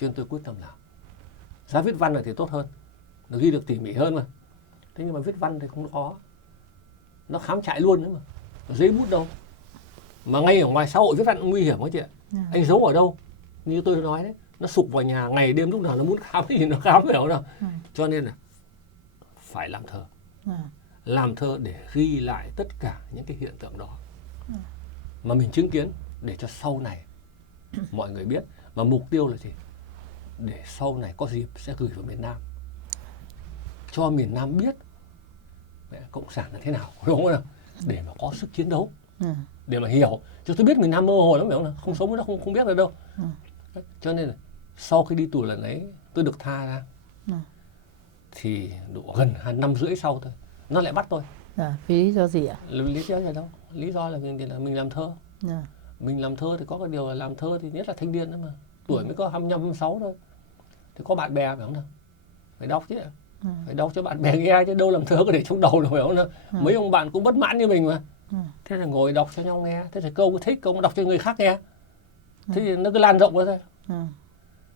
cho nên tôi quyết tâm làm. Giá viết văn này thì tốt hơn, nó ghi được tỉ mỉ hơn mà. Thế nhưng mà viết văn thì không có, nó khám trại luôn đấy mà, giấy bút đâu. Mà ngay ở ngoài xã hội viết văn cũng nguy hiểm quá chị ạ. Anh giấu ở đâu, như tôi nói đấy, nó sục vào nhà ngày đêm, lúc nào nó muốn khám thì nó khám, phải không nào? Cho nên là phải làm thơ. Làm thơ để ghi lại tất cả những cái hiện tượng đó mà mình chứng kiến, để cho sau này mọi người biết. Và mục tiêu là gì? Để sau này có dịp sẽ gửi vào miền Nam, cho miền Nam biết cộng sản là thế nào, đúng không nào? Để mà có sức chiến đấu, để mà hiểu. Cho tôi biết miền Nam mơ hồ lắm, phải không nào? Không sống với nó không biết được đâu. Cho nên là sau khi đi tù lần ấy, tôi được tha ra, thì độ gần 2 năm rưỡi sau thôi, nó lại bắt tôi. Vì lý do gì ạ? Lý do gì đâu. Lý do là mình làm thơ. Mình làm thơ thì có cái điều là làm thơ thì nhất là thanh niên đó mà. Tuổi mới có 25, 26 thôi. Thì có bạn bè, phải không nào? Phải đọc chứ. Phải đọc cho bạn bè nghe chứ đâu làm thơ có để trong đầu đâu, phải không nào? Mấy ông bạn cũng bất mãn như mình mà. Thế là ngồi đọc cho nhau nghe. Thế thì câu thích, câu đọc cho người khác nghe. Thế thì nó cứ lan rộng ra thôi.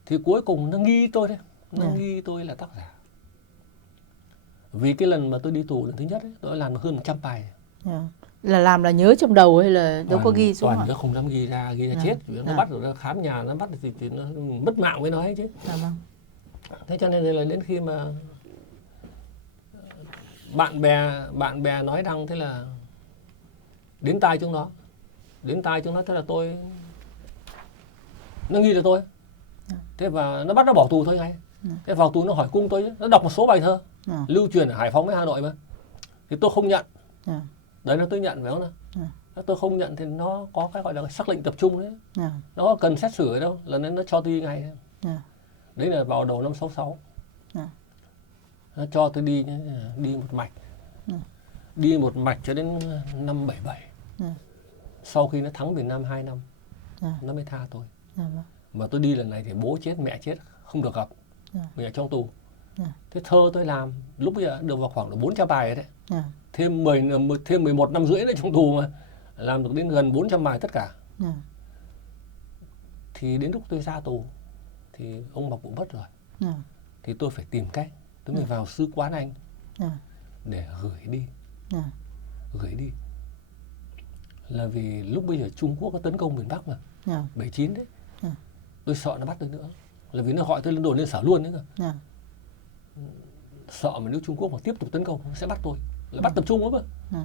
Thì cuối cùng nó nghi tôi đấy. Nó nghi tôi là tác giả. Vì cái lần mà tôi đi tù lần thứ nhất ấy, tôi làm hơn 100 bài. Là làm là nhớ trong đầu hay là đâu có ghi xuống? Toàn nó không dám ghi ra chết. Nó bắt rồi, nó khám nhà, nó bắt thì nó mất mạng với nó ấy chứ. Thế cho nên là đến khi mà bạn bè nói rằng thế là đến tai chúng nó, thế là tôi, nó nghi là tôi. Thế và nó bắt nó bỏ tù thôi ngay. Thế vào tù nó hỏi cung tôi chứ, nó đọc một số bài thơ lưu truyền ở Hải Phòng với Hà Nội mà. Thì tôi không nhận. Đấy là tôi nhận, phải không nào? Tôi không nhận thì nó có cái gọi là sắc lệnh tập trung đấy. Nó có cần xét xử ở đâu, là nó cho tôi đi ngay. Đấy là vào đầu năm 66. Nó cho tôi đi một mạch. Đi một mạch cho đến năm 77. Sau khi nó thắng Việt Nam 2 năm, nó mới tha tôi. Mà tôi đi lần này thì bố chết, mẹ chết, không được gặp. Mình ở trong tù. Thế thơ tôi làm, lúc bây giờ được vào khoảng 400 bài đấy. Thêm 11 năm rưỡi nữa trong tù mà. Làm được đến gần 400 bài tất cả. Thì đến lúc tôi ra tù, thì ông Mộc cũng mất rồi. Thì tôi phải tìm cách. Tôi mới vào sứ quán Anh để gửi đi. Gửi đi. Là vì lúc bây giờ Trung Quốc có tấn công miền Bắc mà. 79 đấy. Tôi sợ nó bắt tôi nữa. Là vì nó gọi tôi lên đồn lên sở luôn đấy cơ. Sợ mà nếu Trung Quốc mà tiếp tục tấn công sẽ bắt tôi. Là bắt tập trung lắm mà.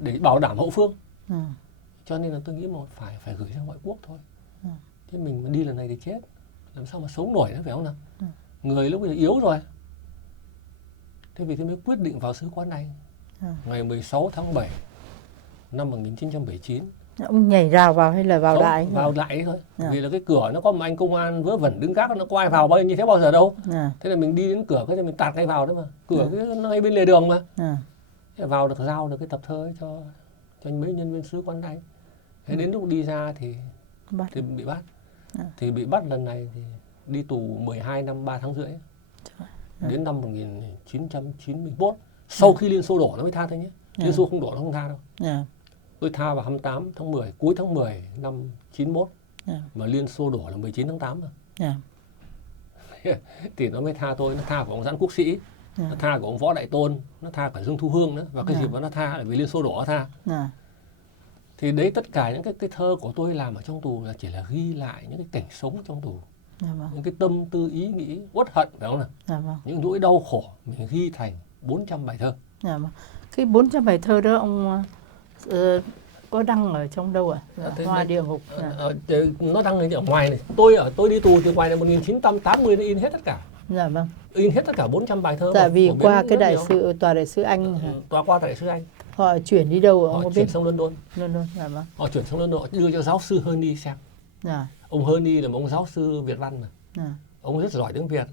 Để bảo đảm hậu phương. Cho nên là tôi nghĩ một phải gửi ra ngoại quốc thôi. Thế mình mà đi lần này thì chết. Làm sao mà sống nổi nữa, phải không nào? Người lúc bây giờ yếu rồi. Thế vì thế mới quyết định vào sứ quán Anh. Ngày 16 tháng 7 năm 1979. Ông nhảy rào vào hay là vào đại? Vào đại thôi. Vì là cái cửa nó có một anh công an vớ vẩn đứng gác, nó có ai vào như thế bao giờ đâu. Thế là mình đi đến cửa cái thì mình tạt ngay vào đấy mà. Cửa nó ngay bên lề đường mà. Thế vào được, giao được cái tập thơ ấy cho mấy nhân viên sứ quán Anh. Thế đến lúc đi ra thì bị bắt. Thì bị bắt lần này thì đi tù 12 năm 3 tháng rưỡi. Đến năm 1991, sau khi Liên Xô đổ nó mới tha thôi nhé. Liên Xô không đổ nó không tha đâu. Tôi tha vào 28 tháng 10, cuối tháng 10 năm 91. Mà Liên Xô đổ là 19 tháng 8 rồi. Thì nó mới tha tôi, nó tha của ông Doãn Quốc Sĩ, nó tha của ông Võ Đại Tôn, nó tha cả Dương Thu Hương nữa. Và cái dịp mà nó tha là vì Liên Xô đổ nó tha. Thì đấy, tất cả những cái thơ của tôi làm ở trong tù là chỉ là ghi lại những cái cảnh sống trong tù. Những cái tâm tư ý nghĩ uất hận, phải không nào? Những nỗi đau khổ mình ghi thành 400 bài thơ. Cái 400 bài thơ đó ông có đăng ở trong đâu ạ? Hoa Địa Ngục. Nó đăng ở ngoài này. Tôi đi tù từ ngoài này 1980 nó in hết tất cả. In hết tất cả 400 bài thơ. Tại vì qua cái tòa đại sứ Anh. Qua đại sứ Anh. Họ chuyển đi đâu? Họ chuyển sang London. Họ chuyển sang London, họ đưa cho giáo sư Herney xem. Ông Herney là một ông giáo sư Việt văn mà. Ông rất giỏi tiếng Việt.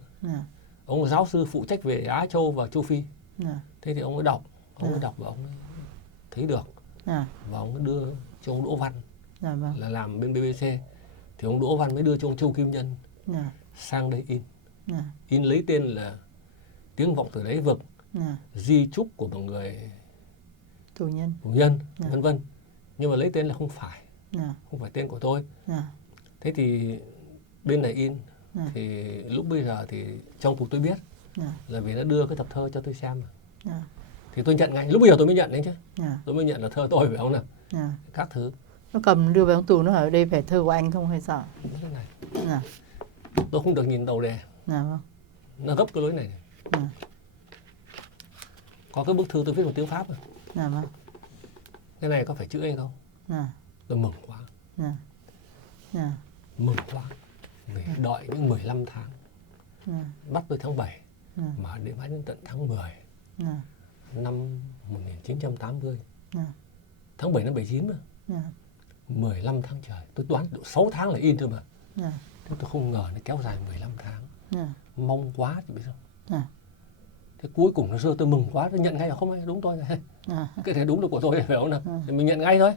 Ông là giáo sư phụ trách về Á Châu và Châu Phi. Thế thì ông ấy đọc. Ông ấy đọc và ông ấy thấy được. Và ông ấy đưa cho ông Đỗ Văn là làm bên BBC. Thì ông Đỗ Văn mới đưa cho ông Châu Kim Nhân sang đây in. In lấy tên là Tiếng Vọng Từ Đáy Vực, di chúc của một người tù nhân, vân vân. Nhưng mà lấy tên là không phải tên của tôi. Thế thì bên này in. Thì lúc bây giờ thì trong tù tôi biết là vì nó đưa cái tập thơ cho tôi xem. Thì tôi nhận ngay, lúc bây giờ tôi mới nhận đấy chứ. Tôi mới nhận là thơ tôi phải không nào? Các thứ. Nó cầm đưa về trong tù, nó ở đây phải thơ của anh không hay sao? Thế này. Tôi không được nhìn đầu đề. Nó gấp cái lối này. Có cái bức thư tôi viết bằng tiếng Pháp rồi. Cái này có phải chữ anh không? Tôi mừng quá. Mừng quá. Vì đợi những 15 tháng. Bắt tôi tháng 7. Mà đến mãi đến tận tháng 10. Năm 1980. Tháng 7 năm 79 mà. 15 tháng trời. Tôi đoán 6 tháng là in thôi mà. Thế tôi không ngờ nó kéo dài 15 tháng. Mong quá thì biết không? Thế cuối cùng nó rơi, tôi mừng quá, tôi nhận ngay là không ai đúng tôi này. Cái này đúng là của tôi phải không nào? Thì mình nhận ngay thôi.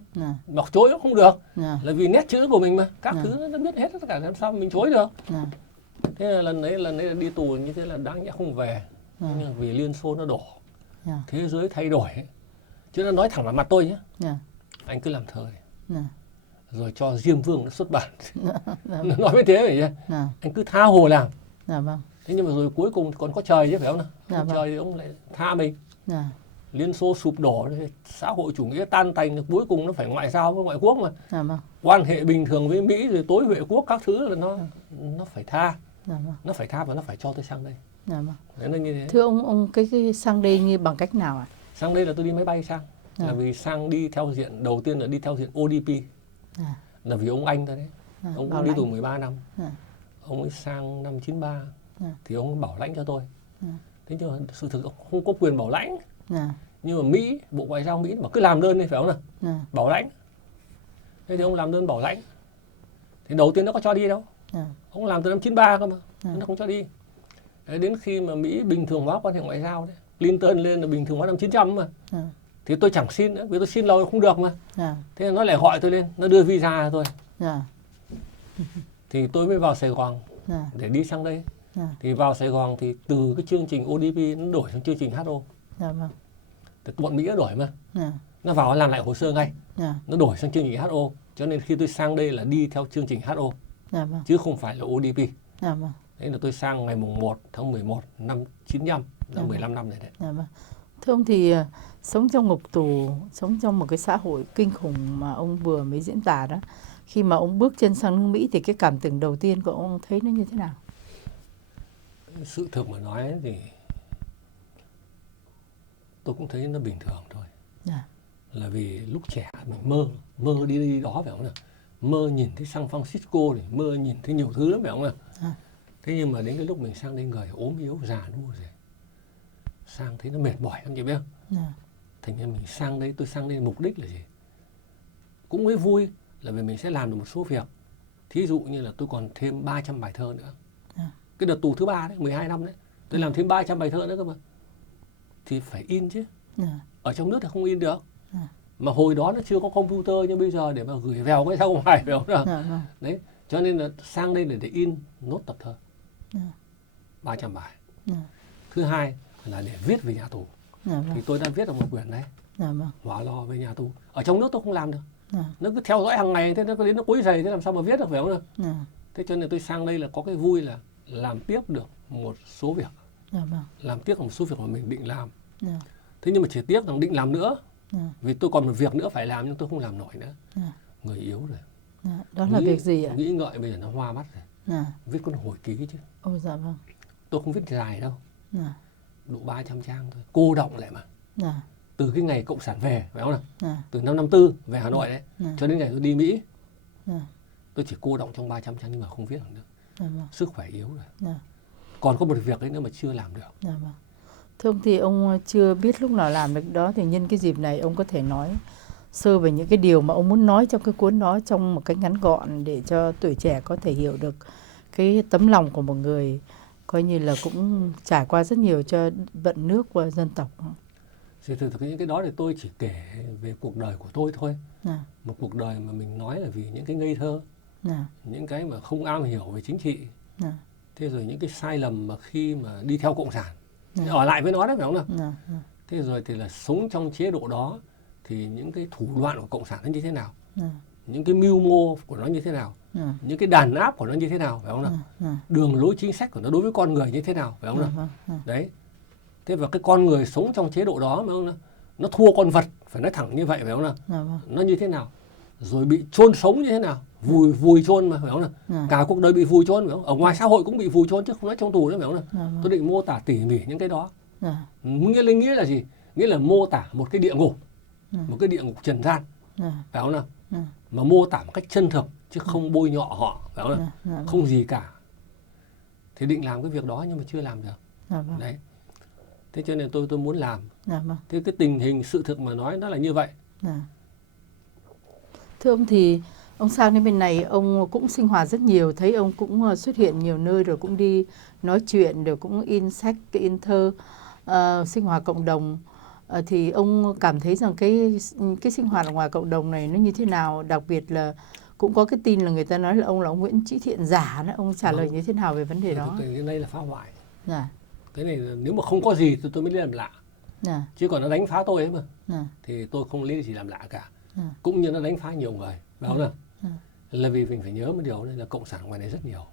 Mặc chối cũng không được. Là vì nét chữ của mình mà. Các thứ nó biết hết tất cả, làm sao mình chối được. Thế là lần đấy đi tù như thế là đáng nhẽ không về. Nhưng vì Liên Xô nó đổ. Thế giới thay đổi. Chứ nó nói thẳng vào mặt tôi nhé. Anh cứ làm thơ này. Rồi cho Diêm Vương nó xuất bản. Nó nói với thế vậy chứ. Anh cứ tha hồ làm. Thế nhưng mà rồi cuối cùng còn có trời chứ phải không nào? Trời thì ông lại tha mình. Liên Xô sụp đổ, xã hội chủ nghĩa tan tành, cuối cùng nó phải ngoại giao với ngoại quốc mà. Quan hệ bình thường với Mỹ rồi tối Huệ quốc các thứ là nó phải tha. Nó phải tha và nó phải cho tôi sang đây. Đấy là như thế. Thưa ông cái sang đây như bằng cách nào ạ? Sang đây là tôi đi máy bay sang. Là vì sang đi theo diện, đầu tiên là đi theo diện ODP. Là vì ông anh ta đấy. Ông cũng đi tù 13 năm. Ông ấy sang năm 93. Thì ông ấy bảo lãnh cho tôi. Thế nhưng mà sự thực ông không có quyền bảo lãnh. Nhưng mà Mỹ, Bộ Ngoại giao Mỹ mà cứ làm đơn đi phải không nào? Bảo lãnh. Thế thì ông làm đơn bảo lãnh. Thì đầu tiên nó có cho đi đâu. Ông làm từ năm 93 cơ mà. Nó không cho đi. Đấy, đến khi mà Mỹ bình thường hóa quan hệ ngoại giao đấy. Clinton lên là bình thường hóa năm 900 mà. Thì tôi chẳng xin nữa, vì tôi xin lâu không được mà. Thế nó lại gọi tôi lên, nó đưa visa cho tôi. Thì tôi mới vào Sài Gòn để đi sang đây. Thì vào Sài Gòn thì từ cái chương trình ODP nó đổi sang chương trình HO. Thì bọn Mỹ nó đổi mà. Nó vào làm lại hồ sơ ngay. Nó đổi sang chương trình HO. Cho nên khi tôi sang đây là đi theo chương trình HO. Chứ không phải là ODP. Đấy là tôi sang ngày mùng 1 tháng 11 năm 95, là 15 năm này đấy. Thưa ông thì sống trong ngục tù, sống trong một cái xã hội kinh khủng mà ông vừa mới diễn tả đó. Khi mà ông bước chân sang nước Mỹ thì cái cảm tưởng đầu tiên của ông thấy nó như thế nào? Sự thực mà nói thì tôi cũng thấy nó bình thường thôi. Là vì lúc trẻ mình mơ đi đó phải không nào? Mơ nhìn thấy San Francisco này, mơ nhìn thấy nhiều thứ lắm phải không nào? Thế nhưng mà đến cái lúc mình sang đây người ốm yếu già nua rồi, sang thấy nó mệt mỏi lắm chị biết không? Thành ra mình sang đây, tôi sang đây mục đích là gì? Cũng mới vui là vì mình sẽ làm được một số việc. Thí dụ như là tôi còn thêm 300 bài thơ nữa. Cái đợt tù thứ 3 đấy, 12 năm đấy, tôi làm thêm 300 bài thơ nữa cơ mà. Thì phải in chứ. Ở trong nước thì không in được. Mà hồi đó nó chưa có computer như bây giờ để mà gửi vào cái ra ngoài phải không nào? Đấy, cho nên là sang đây để in nốt tập thơ. 300 bài. Thứ hai là để viết về nhà tù. Thì tôi đã viết được một quyển đấy. hỏa lò về nhà tù. Ở trong nước tôi không làm được. Nó cứ theo dõi hàng ngày, thế nó cứ đến nó quấy rầy, thế làm sao mà viết được, phải không nào? Thế cho nên tôi sang đây là có cái vui là làm tiếp được một số việc. Làm tiếp một số việc mà mình định làm. Thế nhưng mà chỉ tiếc rằng định làm nữa. Vì tôi còn một việc nữa phải làm nhưng tôi không làm nổi nữa. Người yếu rồi. Đó là việc gì ạ? Nghĩ ngợi bây giờ nó hoa mắt rồi. Viết con hồi ký chứ. Ồ dạ vâng. Tôi không viết dài đâu. Đủ 300 trang thôi. Cô đọng lại mà. Từ cái ngày Cộng sản về, phải không nào? Từ năm 54 về Hà Nội đấy, cho đến ngày tôi đi Mỹ. Tôi chỉ cô đọng trong 300 trang nhưng mà không viết được nữa. Sức khỏe yếu rồi. Còn có một việc đấy nữa mà chưa làm được. Thưa ông thì ông chưa biết lúc nào làm được đó, thì nhân cái dịp này ông có thể nói sơ về những cái điều mà ông muốn nói trong cái cuốn đó trong một cách ngắn gọn để cho tuổi trẻ có thể hiểu được cái tấm lòng của một người coi như là cũng trải qua rất nhiều cho vận nước và dân tộc. Thì thực những cái đó thì tôi chỉ kể về cuộc đời của tôi thôi. Một cuộc đời mà mình nói là vì những cái ngây thơ, những cái mà không am hiểu về chính trị, thế rồi những cái sai lầm mà khi mà đi theo Cộng sản, ở lại với nó đấy, phải không nào? Thế rồi thì là sống trong chế độ đó thì những cái thủ đoạn của Cộng sản nó như thế nào, những cái mưu mô của nó như thế nào, những cái đàn áp của nó như thế nào, phải không nào? Đường lối chính sách của nó đối với con người như thế nào, phải không nào? Đấy. Thế và cái con người sống trong chế độ đó, phải không nào? Nó thua con vật, phải nói thẳng như vậy, phải không nào? Nó như thế nào? Rồi bị chôn sống như thế nào? Vùi chôn mà, phải không nào? Cả cuộc đời bị vùi chôn, phải không? Ở ngoài xã hội cũng bị vùi chôn chứ không nói trong tù nữa, phải không nào? Tôi định mô tả tỉ mỉ những cái đó. Nghĩa là gì? Nghĩa là mô tả một cái địa ngục, một cái địa ngục trần gian, phải không nào? Mà mô tả một cách chân thực chứ không bôi nhọ họ, phải không nào? Không gì cả. Thì định làm cái việc đó nhưng mà chưa làm được. Đấy. Thế cho nên tôi muốn làm. Thế cái tình hình sự thực mà nói nó là như vậy. Thưa ông thì ông sang đến bên này ông cũng sinh hoạt rất nhiều, thấy ông cũng xuất hiện nhiều nơi rồi cũng đi nói chuyện rồi cũng in sách, in thơ, sinh hoạt cộng đồng. Thì ông cảm thấy rằng cái sinh hoạt ở ngoài cộng đồng này nó như thế nào? Đặc biệt là cũng có cái tin là người ta nói là ông Nguyễn Chí Thiện giả đó, ông trả lời như thế nào về vấn đề đó? Cái này là phá hoại. Cái này nếu mà không có gì thì tôi mới lấy làm lạ. Chứ còn nó đánh phá tôi ấy mà, thì tôi không lấy gì làm lạ cả. Cũng như nó đánh phá nhiều người, phải không nào? Là vì mình phải nhớ một điều này là Cộng sản ngoài này rất nhiều.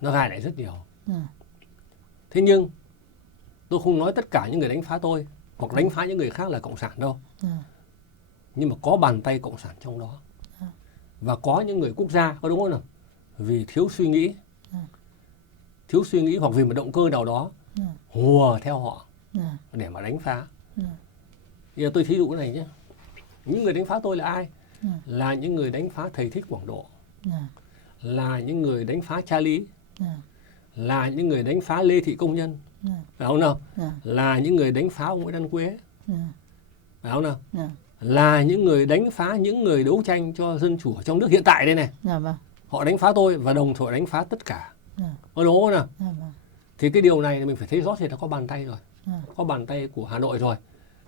Nó gai lại rất nhiều. Thế nhưng tôi không nói tất cả những người đánh phá tôi hoặc đánh phá những người khác là Cộng sản đâu. Nhưng mà có bàn tay Cộng sản trong đó. Và có những người quốc gia, có đúng không nào? Vì thiếu suy nghĩ hoặc vì một động cơ nào đó hùa theo họ để mà đánh phá. Giờ tôi thí dụ cái này nhé. Những người đánh phá tôi là ai? Là những người đánh phá thầy Thích Quảng Độ, là những người đánh phá Cha Lý, là những người đánh phá Lê Thị Công Nhân, phải không nào? Là những người đánh phá ông Nguyễn Đăng Quế, phải không nào? Là những người đánh phá những người đấu tranh cho dân chủ trong nước hiện tại đây này. Họ đánh phá tôi và đồng thời đánh phá tất cả. Có đúng không nào? Thì cái điều này mình phải thấy rõ rệt là có bàn tay rồi. Có bàn tay của Hà Nội rồi.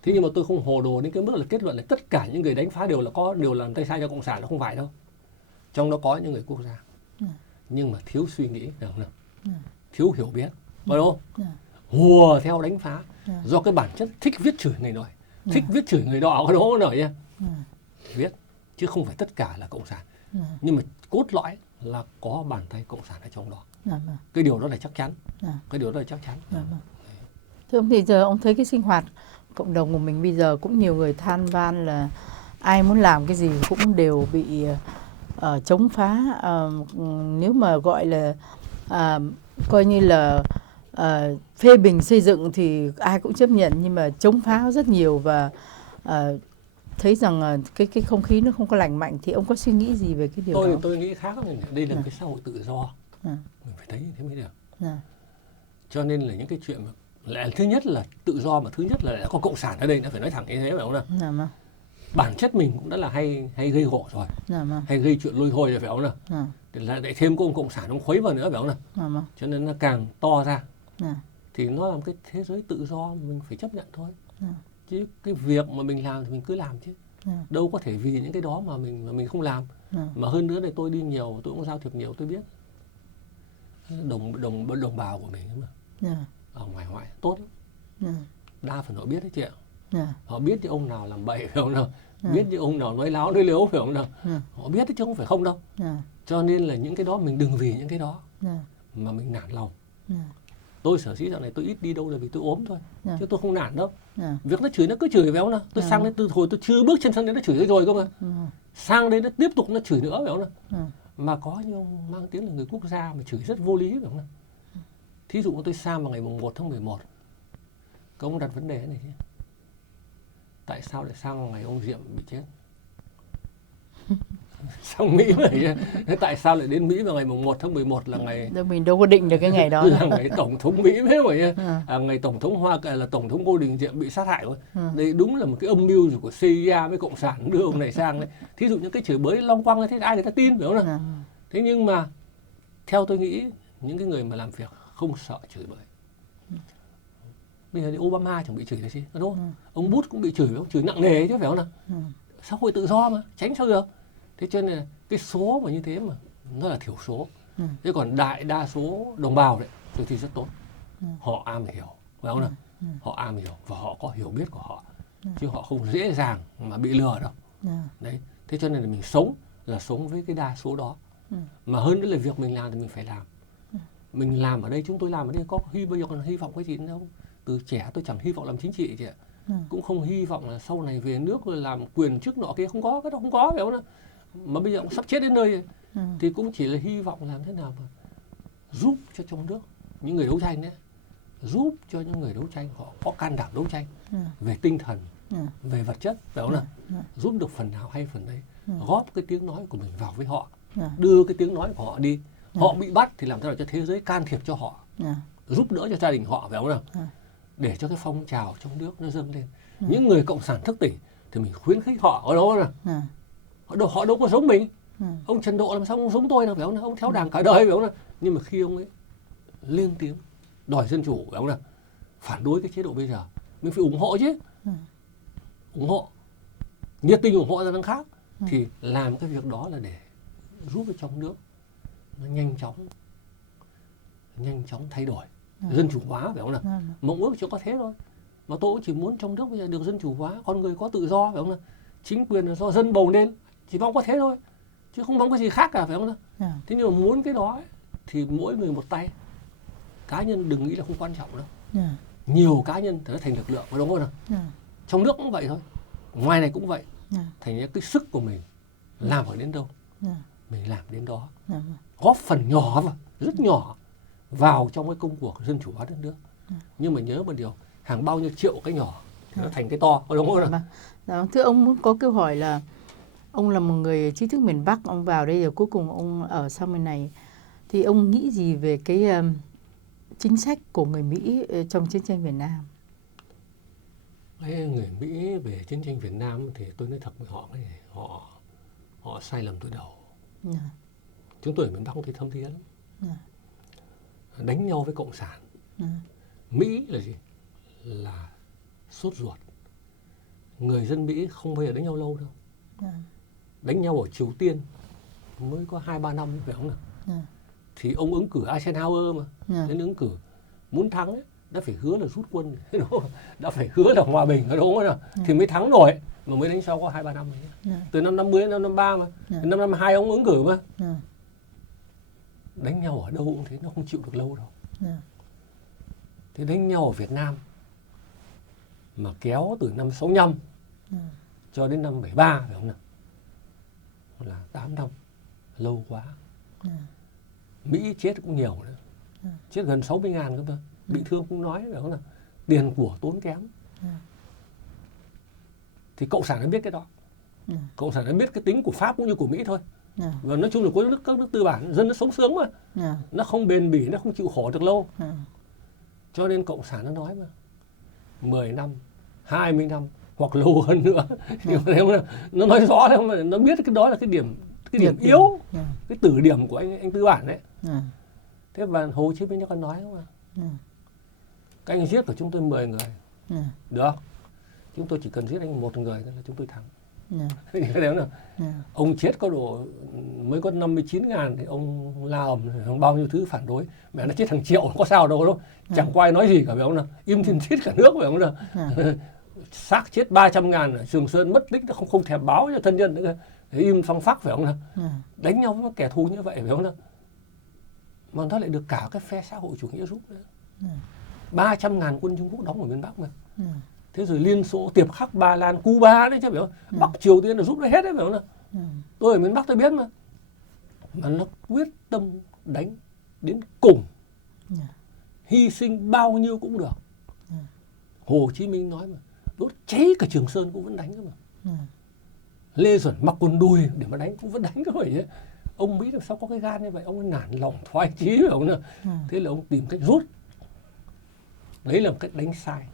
Thế nhưng mà tôi không hồ đồ đến cái mức là kết luận là tất cả những người đánh phá đều làm tay sai cho Cộng sản, nó không phải đâu. Trong đó có những người quốc gia. Nhưng mà thiếu suy nghĩ, được không nào? Thiếu hiểu biết, có đúng không? Hùa theo đánh phá. Do cái bản chất thích viết chửi người nọ, thích viết chửi người nọ, có đúng không nào nhá? Viết, chứ không phải tất cả là Cộng sản. Nhưng mà cốt lõi là có bàn tay Cộng sản ở trong đó. Cái điều đó là chắc chắn. Thưa ông thì giờ ông thấy cái sinh hoạt cộng đồng của mình bây giờ cũng nhiều người than van là ai muốn làm cái gì cũng đều bị chống phá. Nếu mà gọi là coi như là phê bình xây dựng thì ai cũng chấp nhận, nhưng mà chống phá rất nhiều và thấy rằng cái không khí nó không có lành mạnh. Thì ông có suy nghĩ gì về cái điều đó? Tôi nghĩ khác. Đây là cái xã hội tự do. Mình phải thấy như thế mới được. Cho nên là những cái chuyện mà lại thứ nhất là tự do, mà thứ nhất là đã có Cộng sản ở đây, nó phải nói thẳng như thế, phải không nào? Bản chất mình cũng đã là hay gây gổ rồi, hay gây chuyện lôi thôi rồi, phải không nào? Để thêm có ông Cộng sản ông khuấy vào nữa, phải không nào? Cho nên nó càng to ra. Thì nó là một cái thế giới tự do mình phải chấp nhận thôi. Chứ cái việc mà mình làm thì mình cứ làm chứ. Đâu có thể vì những cái đó mà mình không làm. Mà hơn nữa này tôi đi nhiều, tôi cũng giao thiệp nhiều, tôi biết đồng bào của mình mà ở ngoài ngoại tốt lắm. Đa phần họ biết đấy chị ạ. Họ biết những ông nào làm bậy, phải không nào? Biết những ông nào nói láo nói lếu, phải không nào? Họ biết chứ không phải không đâu. Cho nên là những cái đó mình đừng vì những cái đó mà mình nản lòng. Tôi sở dĩ dạo này tôi ít đi đâu là vì tôi ốm thôi, chứ tôi không nản đâu. Việc nó chửi nó cứ chửi, phải không nào? Tôi sang đến từ hồi tôi chưa bước chân sang đến nó chửi rồi cơ mà. Sang đến nó tiếp tục nó chửi nữa, phải không nào? Mà có những ông mang tiếng là người quốc gia mà chửi rất vô lý, phải không nào? Thí dụ tôi sang vào ngày 1 tháng 11, các ông đặt vấn đề này chứ. Tại sao lại sang vào ngày ông Diệm bị chết? Sang Mỹ vậy. Tại sao lại đến Mỹ vào ngày 1 tháng 11 là ngày... Mình đâu có định được cái ngày đó. Là ngày Tổng thống Mỹ thế vậy. Ngày Tổng thống Hoa Kỳ là Tổng thống Ngô Đình Diệm bị sát hại. Đây đúng là một cái âm mưu của CIA với Cộng sản đưa ông này sang đấy. Thí dụ những cái chửi bới long quăng thế ai người ta tin, phải không nào? Thế nhưng mà theo tôi nghĩ những cái người mà làm việc không sợ chửi bới. Bây giờ thì Obama chẳng bị chửi là gì, đúng không? Ông Bush cũng bị chửi, chửi nặng nề chứ, phải không nào? Xã hội tự do mà, tránh sao được. Thế cho nên là cái số mà như thế mà nó là thiểu số. Thế còn đại đa số đồng bào đấy thì rất tốt. Họ am hiểu, phải không nào? Họ am hiểu và họ có hiểu biết của họ, chứ họ không dễ dàng mà bị lừa đâu. Đấy, thế cho nên là mình sống là sống với cái đa số đó. Mà hơn nữa là việc mình làm thì mình phải làm. Mình làm ở đây, chúng tôi làm ở đây có bây giờ còn hy vọng cái gì nữa đâu. Từ trẻ tôi chẳng hy vọng làm chính trị chị ạ. Cũng không hy vọng là sau này về nước rồi làm quyền chức nọ kia, không có, cái đó không có, phải không nào? Mà bây giờ cũng sắp chết đến nơi thì cũng chỉ là hy vọng làm thế nào mà giúp cho trong nước những người đấu tranh đấy, giúp cho những người đấu tranh họ có can đảm đấu tranh về tinh thần, về vật chất, phải không nào? Giúp được phần nào hay phần đấy, góp cái tiếng nói của mình vào với họ, đưa cái tiếng nói của họ đi. Họ bị bắt thì làm thế nào cho thế giới can thiệp cho họ, giúp đỡ cho gia đình họ, phải không nào? Để cho cái phong trào trong nước nó dâng lên. Những người cộng sản thức tỉnh thì mình khuyến khích họ ở đâu nào? Họ đâu có giống mình. Ông Trần Độ làm sao không giống tôi đâu, phải không nào? Ông theo đảng cả đời, phải không nào? Nhưng mà khi ông ấy lên tiếng đòi dân chủ, phải không nào? Phản đối cái chế độ bây giờ, mình phải ủng hộ chứ. Ủng hộ, nhiệt tình ủng hộ ra đằng khác. Thì làm cái việc đó là để giúp cho trong nước nó nhanh chóng thay đổi, dân chủ hóa, phải không nào? Mong ước chỉ có thế thôi. Mà tôi cũng chỉ muốn trong nước bây giờ được dân chủ hóa, con người có tự do, phải không nào? Chính quyền là do dân bầu lên, chỉ mong có thế thôi, chứ không mong cái gì khác cả, phải không nào? Thế nhưng mà muốn cái đó ấy, thì mỗi người một tay. Cá nhân đừng nghĩ là không quan trọng đâu. Nhiều cá nhân thì nó thành lực lượng, đúng không nào? Trong nước cũng vậy thôi, ngoài này cũng vậy. Thành ra cái sức của mình làm ở đến đâu, mình làm đến đó, góp phần nhỏ vào, rất nhỏ vào trong cái công cuộc dân chủ hóa đất nước. Nhưng mà nhớ một điều, hàng bao nhiêu triệu cái nhỏ thì nó thành cái to, đúng không nào? Thưa ông, muốn có câu hỏi là ông là một người trí thức miền Bắc, ông vào đây rồi cuối cùng ông ở sau bên này, thì ông nghĩ gì về cái chính sách của người Mỹ trong chiến tranh Việt Nam? Người Mỹ về chiến tranh Việt Nam thì tôi nói thật với họ, họ sai lầm từ đầu. Chúng tôi ở miền Bắc thì thâm thiế lắm. Đánh nhau với Cộng sản. Mỹ là gì? Là sốt ruột. Người dân Mỹ không bao giờ đánh nhau lâu đâu. Đánh nhau ở Triều Tiên mới có 2-3 năm, phải không nào? Thì ông ứng cử Eisenhower mà, đến ứng cử muốn thắng ấy, đã phải hứa là rút quân, đã phải hứa là hòa bình, đúng không nào? Thì mới thắng nổi, mà mới đánh sau có 2-3 năm ấy. Từ năm 50 đến năm 53 mà, từ năm 52 ông ứng cử mà. Đánh nhau ở đâu cũng thế, nó không chịu được lâu đâu. Thế đánh nhau ở Việt Nam mà kéo từ năm 65 cho đến năm 73, phải không nào? Là 8 năm, lâu quá. Mỹ chết cũng nhiều nữa, chết gần 60.000 cơ mà, bị thương cũng nói, phải không nào? Tiền của tốn kém. Thì Cộng sản nó biết cái đó. Cộng sản nó biết cái tính của Pháp cũng như của Mỹ thôi. Và nói chung là các nước tư bản, dân nó sống sướng mà. Nó không bền bỉ, nó không chịu khổ được lâu. Cho nên Cộng sản nó nói mà 10 năm, 20 năm hoặc lâu hơn nữa. Nó nói rõ là nó biết cái đó là cái điểm yếu, cái tử điểm của anh tư bản đấy. Thế và Hồ Chí Minh nó còn nói không ạ? Các anh giết của chúng tôi 10 người. Được. Chúng tôi chỉ cần giết anh 1 người là chúng tôi thắng. Ông chết có độ mới có 59.000 thì ông la ầm bao nhiêu thứ phản đối. Mẹ nó chết hàng triệu có sao đâu, chẳng có ai nói gì cả, phải không nào? Im thiên thít cả nước, phải không nào? xác chết 300.000 ở Trường Sơn mất tích, nó không thèm báo cho thân nhân nữa, im phăng phắc phải không nào? Đánh nhau với kẻ thù như vậy phải không nào? Mà nó lại được cả cái phe xã hội chủ nghĩa giúp nữa. 300.000 quân Trung Quốc đóng ở miền Bắc mà. Thế rồi Liên Xô, Tiệp Khắc, Ba Lan, Cuba đấy chứ phải không? Bắc Triều Tiên là giúp nó hết đấy phải không nào? Tôi ở miền Bắc tôi biết mà. Mà nó quyết tâm đánh đến cùng. Hy sinh bao nhiêu cũng được. Hồ Chí Minh nói mà, đốt cháy cả Trường Sơn cũng vẫn đánh cơ mà. Lê Duẩn mặc quần đùi để mà đánh cũng vẫn đánh cơ vậy. Ông Mỹ làm sao có cái gan như vậy? Ông ấy nản lòng thoái chí phải không nào? Thế là ông tìm cách rút. Đấy là một cách đánh sai.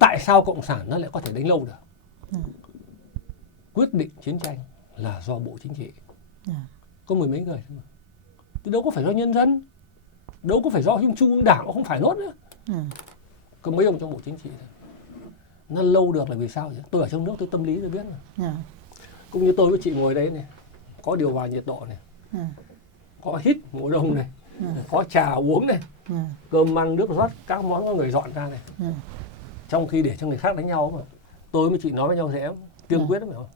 Tại sao Cộng sản nó lại có thể đánh lâu được? Quyết định chiến tranh là do Bộ Chính trị. Có mười mấy người thôi mà. Chứ đâu có phải do nhân dân, đâu có phải do Trung ương Đảng, không phải nốt nữa. Có mấy ông trong Bộ Chính trị thôi. Nó lâu được là vì sao chứ? Tôi ở trong nước tôi tâm lý tôi biết mà. Cũng như tôi với chị ngồi đây này, có điều hòa nhiệt độ này, có hít mùa đông này, có trà uống này, cơm ăn nước rót, các món có người dọn ra này. Trong khi để cho người khác đánh nhau mà, tôi với chị nói với nhau dễ kiên quyết lắm phải không?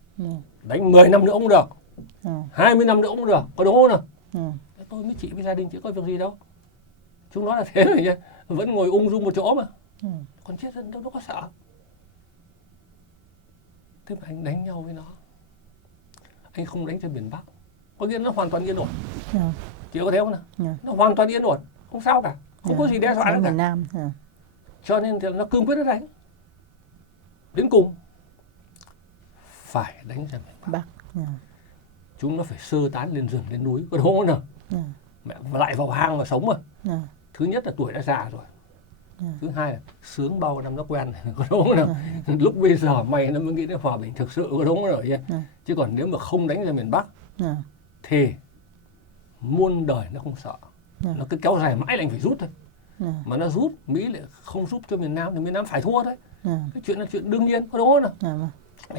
Đánh 10 năm nữa cũng được, 20 năm nữa cũng được, có đúng không nào? Tôi với chị với gia đình chỉ có việc gì đâu. Chúng nó là thế rồi nhá, vẫn ngồi ung dung một chỗ mà. Còn chết dân đâu có sợ. Thế mà anh đánh nhau với nó, anh không đánh cho miền Bắc, có nghĩa nó hoàn toàn yên ổn. Chị có thấy không nào? Nó hoàn toàn yên ổn, không sao cả, không có gì đe dọa nữa cả. Nam. Cho nên thì nó cương quyết nó đánh đến cùng, phải đánh ra miền Bắc. Chúng nó phải sơ tán lên rừng lên núi, có đúng không nào? Mẹ lại vào hang mà sống mà. Thứ nhất là tuổi đã già rồi. Thứ hai là sướng bao năm nó quen này, có đúng không nào? Lúc bây giờ mày nó mới nghĩ đến hòa bình thực sự, có đúng không rồi? Chứ còn nếu mà không đánh ra miền Bắc thì muôn đời nó không sợ. Nó cứ kéo dài mãi là anh phải rút thôi. Mà nó rút, Mỹ lại không giúp cho miền Nam thì miền Nam phải thua đấy. Cái chuyện là chuyện đương nhiên, có đúng không nào?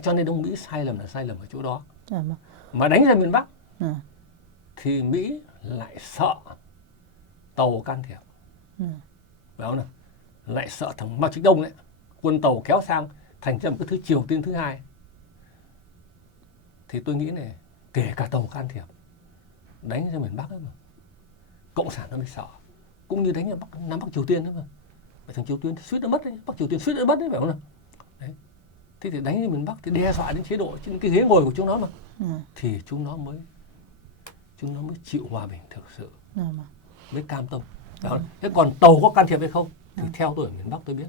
Cho nên Đông Mỹ sai lầm là sai lầm ở chỗ đó. Mà đánh ra miền Bắc thì Mỹ lại sợ tàu can thiệp. Phải không nào? Lại sợ thằng Mao Trạch Đông đấy, quân tàu kéo sang thành ra một cái thứ Triều Tiên thứ hai. Thì tôi nghĩ này, kể cả tàu can thiệp đánh ra miền Bắc ấy mà, Cộng sản nó mới sợ. Cũng như đánh ở Nam Bắc Triều Tiên đấy mà. Và thằng Triều Tiên suýt nó mất đấy, Bắc Triều Tiên suýt nó mất đấy, phải không nào? Đấy. Thế thì đánh ra miền Bắc thì đe dọa đến chế độ, trên cái ghế ngồi của chúng nó mà. Thì chúng nó mới chịu hòa bình thực sự, mới cam tâm. Thế còn tàu có can thiệp hay không? Thì theo tôi ở miền Bắc tôi biết,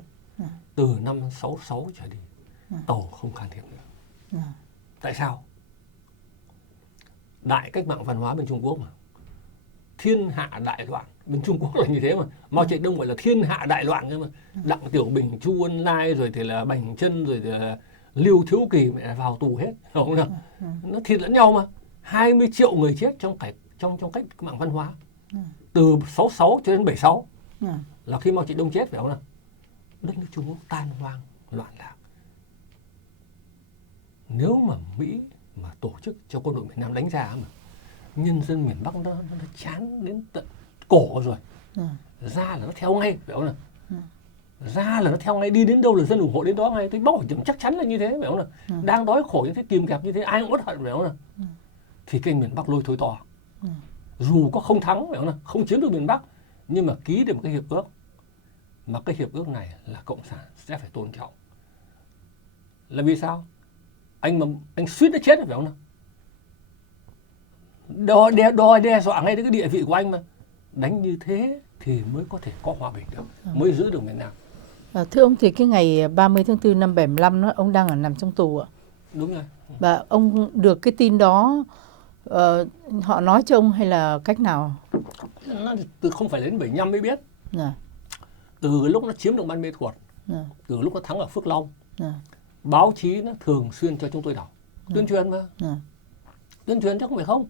từ năm 66 trở đi, tàu không can thiệp nữa. Tại sao? Đại cách mạng văn hóa bên Trung Quốc mà, thiên hạ đại loạn. Bên Trung Quốc là như thế mà. Mao Trạch Đông gọi là thiên hạ đại loạn cơ mà. Đặng Tiểu Bình, Chu Ân Lai, rồi thì là Bành Chân, rồi thì là Lưu Thiếu Kỳ mẹ vào tù hết, không nào? Nó thịt lẫn nhau mà. 20 triệu người chết trong cách mạng văn hóa. Từ 66 cho đến 76 là khi Mao Trạch Đông chết, phải không nào? Đất nước Trung Quốc tan hoang, loạn lạc. Nếu mà Mỹ mà tổ chức cho quân đội miền Nam đánh ra mà, nhân dân miền Bắc nó chán đến tận cổ rồi. Ra là nó theo ngay, phải không nào? Ra là nó theo ngay, đi đến đâu là dân ủng hộ đến đó ngay. Tôi bảo chắc chắn là như thế, phải không nào? Đang đói khổ như thế, kìm kẹp như thế, ai cũng uất hận, phải không nào? Thì cái miền Bắc lôi thôi to. Dù có không thắng, phải không nào? Không chiếm được miền Bắc, nhưng mà ký được một cái hiệp ước. Mà cái hiệp ước này là Cộng sản sẽ phải tôn trọng. Là vì sao? Anh suýt đã chết rồi, phải không nào? Đe dọa ngay đến cái địa vị của anh mà. Đánh như thế thì mới có thể có hòa bình được, mới giữ được miền Nam. Thưa ông, thì cái ngày 30 tháng 4 năm 75 đó, ông đang nằm trong tù ạ? Đúng rồi. Và ông được cái tin đó, họ nói cho ông hay là cách nào? Từ không phải đến 75 mới biết. Từ lúc nó chiếm được Ban Mê Thuột, từ lúc nó thắng ở Phước Long, báo chí nó thường xuyên cho chúng tôi đọc. Tuyên truyền mà. Tuyên truyền chứ không phải không.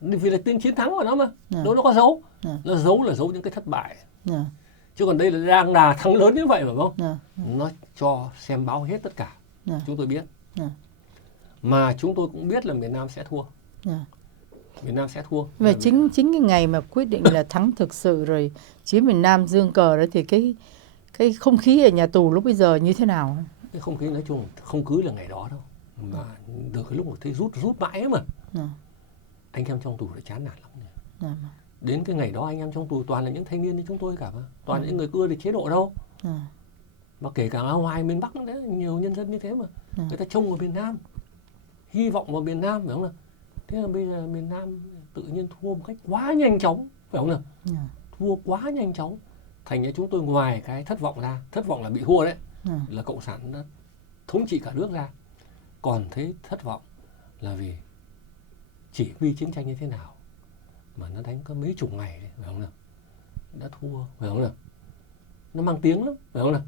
Vì là tin chiến thắng của nó mà. Đâu nó có giấu. Nó giấu những cái thất bại. Chứ còn đây là đang đà thắng lớn như vậy, phải không? Nó cho xem báo hết tất cả. Chúng tôi biết. Mà chúng tôi cũng biết là miền Nam sẽ thua. Miền Nam sẽ thua. Và chính cái ngày mà quyết định là thắng thực sự rồi chiếm miền Nam dương cờ đó, thì Cái không khí ở nhà tù lúc bây giờ như thế nào? Cái không khí nói chung không cứ là ngày đó đâu, mà từ cái lúc mà thấy rút mãi mà anh em trong tù đã chán nản lắm. Đến cái ngày đó anh em trong tù toàn là những thanh niên như chúng tôi cả mà, toàn là những người ưa được chế độ đâu. Mà kể cả ở ngoài miền Bắc đấy, nhiều nhân dân như thế mà người ta trông vào miền Nam, hy vọng vào miền Nam, phải không nào? Thế là bây giờ miền Nam tự nhiên thua một cách quá nhanh chóng, phải không nào? Thua quá nhanh chóng, thành ra chúng tôi ngoài cái thất vọng ra, thất vọng là bị thua đấy, là cộng sản đã thống trị cả nước ra, còn thấy thất vọng là vì chỉ huy chiến tranh như thế nào mà nó đánh có mấy chục ngày đấy, phải không nào? Đã thua, phải không nào? Nó mang tiếng lắm, phải không nào?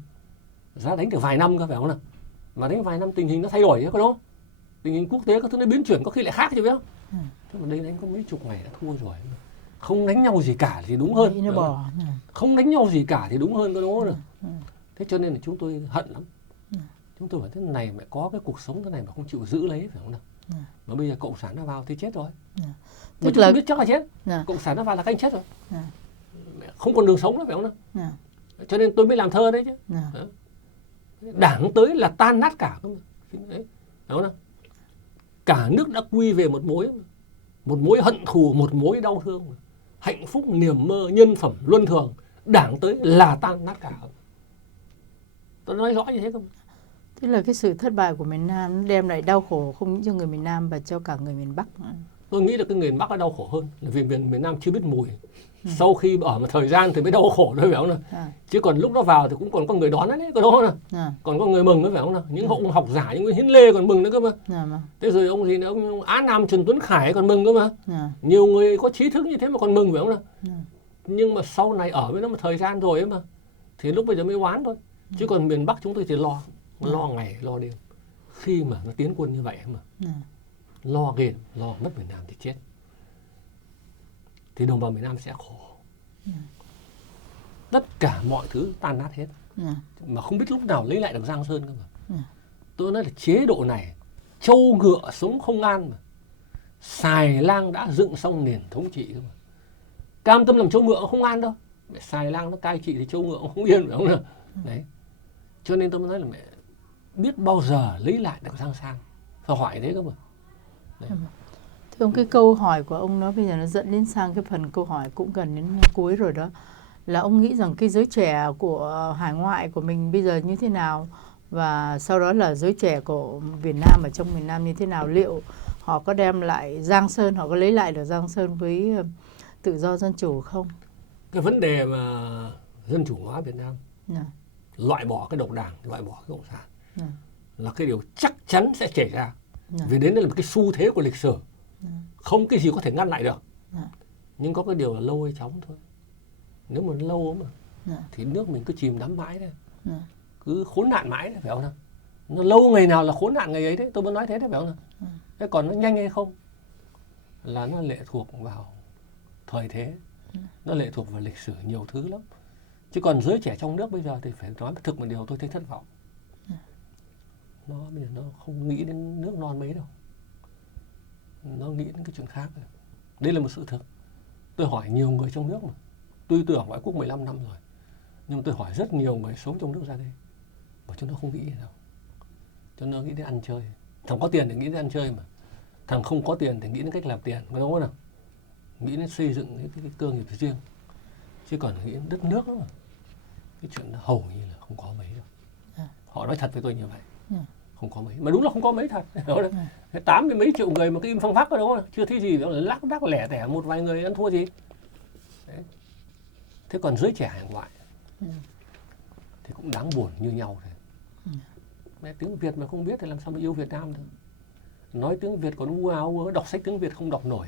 Giá đánh được vài năm cơ, phải không nào? Mà đánh vài năm tình hình nó thay đổi chứ, có đúng? Tình hình quốc tế các thứ nó biến chuyển có khi lại khác chứ, biết không? Thế mà đây đánh có mấy chục ngày đã thua rồi, không đánh nhau gì cả thì đúng hơn, không đánh nhau gì cả thì đúng hơn, có đúng không? Thế cho nên là chúng tôi hận lắm. Chúng tôi phải thế này mẹ có cái cuộc sống thế này mà không chịu giữ lấy, phải không nào? Mà bây giờ cộng sản nó vào thì chết rồi. Mà chúng tôi biết chắc là chết. Cộng sản nó vào là các anh chết rồi. Không còn đường sống nữa, phải không nào? Cho nên tôi mới làm thơ đấy chứ. Đảng tới là tan nát cả, phải không nào? Cả nước đã quy về một mối hận thù, một mối đau thương. Hạnh phúc, niềm mơ, nhân phẩm, luân thường, đảng tới là tan nát cả. Tôi nói rõ như thế không? Tức là cái sự thất bại của miền Nam nó đem lại đau khổ không những cho người miền Nam và cho cả người miền Bắc. Tôi nghĩ là cái người miền Bắc nó đau khổ hơn, vì miền Nam chưa biết mùi. Sau khi ở một thời gian thì mới đau khổ thôi, phải không nào? Chứ còn lúc nó vào thì cũng còn có người đón đấy, có đó nào? Còn có người mừng nữa, phải không nào? Những ông học giả, những người Hiến Lê còn mừng nữa cơ mà. Thế rồi ông gì nữa, ông Á Nam Trần Tuấn Khải còn mừng cơ mà. Nhiều người có trí thức như thế mà còn mừng, phải không nào? Nhưng mà sau này ở với nó một thời gian rồi ấy mà, thì lúc bây giờ mới oán thôi. Chứ còn miền Bắc chúng tôi thì lo ngày lo đêm. Khi mà nó tiến quân như vậy mà lo ghê, lo mất miền Nam thì chết, thì đồng bào miền Nam sẽ khổ. Tất cả mọi thứ tan nát hết, mà không biết lúc nào lấy lại được Giang Sơn cơ mà. Tôi nói là chế độ này trâu ngựa sống không an mà, xài lang đã dựng xong nền thống trị cơ mà. Cam tâm làm trâu ngựa không an đâu, mẹ xài lang nó cai trị thì trâu ngựa không yên, phải không nào? Đấy, cho nên tôi mới nói là mẹ biết bao giờ lấy lại được Giang Sang, phải hỏi thế cơ mà. Đấy. Thưa ông, cái câu hỏi của ông nó bây giờ nó dẫn đến sang cái phần câu hỏi cũng gần đến cuối rồi đó, là ông nghĩ rằng cái giới trẻ của hải ngoại của mình bây giờ như thế nào, và sau đó là giới trẻ của Việt Nam ở trong miền Nam như thế nào, liệu họ có đem lại Giang Sơn, họ có lấy lại được Giang Sơn với tự do dân chủ không? Cái vấn đề mà dân chủ hóa Việt Nam, loại bỏ cái độc đảng, loại bỏ cái cộng sản là cái điều chắc chắn sẽ xảy ra. Vì đến đây là một cái xu thế của lịch sử, không cái gì có thể ngăn lại được. Nhưng có cái điều là lâu hay chóng thôi. Nếu mà lâu mà thì nước mình cứ chìm đắm mãi đấy, cứ khốn nạn mãi đấy, phải không nào? Nó lâu ngày nào là khốn nạn ngày ấy đấy, tôi muốn nói thế đấy, phải không nào? Thế còn nó nhanh hay không là nó lệ thuộc vào thời thế, nó lệ thuộc vào lịch sử nhiều thứ lắm. Chứ còn giới trẻ trong nước bây giờ thì phải nói thực một điều tôi thấy thất vọng. Nó bây giờ nó không nghĩ đến nước non mấy đâu, nó nghĩ đến cái chuyện khác rồi. Đây là một sự thực. Tôi hỏi nhiều người trong nước mà, tôi ở ngoại quốc 15 năm rồi, nhưng tôi hỏi rất nhiều người sống trong nước ra đây mà chúng nó không nghĩ gì đâu. Chúng nó nghĩ đến ăn chơi. Thằng có tiền thì nghĩ đến ăn chơi mà, thằng không có tiền thì nghĩ đến cách làm tiền, có đúng không nào? Nghĩ đến xây dựng cái cơ nghiệp riêng, chứ còn nghĩ đến đất nước đó mà, cái chuyện đó hầu như là không có mấy đâu. Họ nói thật với tôi như vậy, không có mấy, mà đúng là không có mấy thật. 80 mấy triệu người mà cái im phăng phắc đó, đúng không? Chưa thấy gì, lác đác lẻ tẻ một vài người ăn thua gì. Đấy. Thế còn giới trẻ hải ngoại thì cũng đáng buồn như nhau thôi. Mẹ tiếng Việt mà không biết thì làm sao mà yêu Việt Nam được? Nói tiếng Việt còn u áo, đọc sách tiếng Việt không đọc nổi.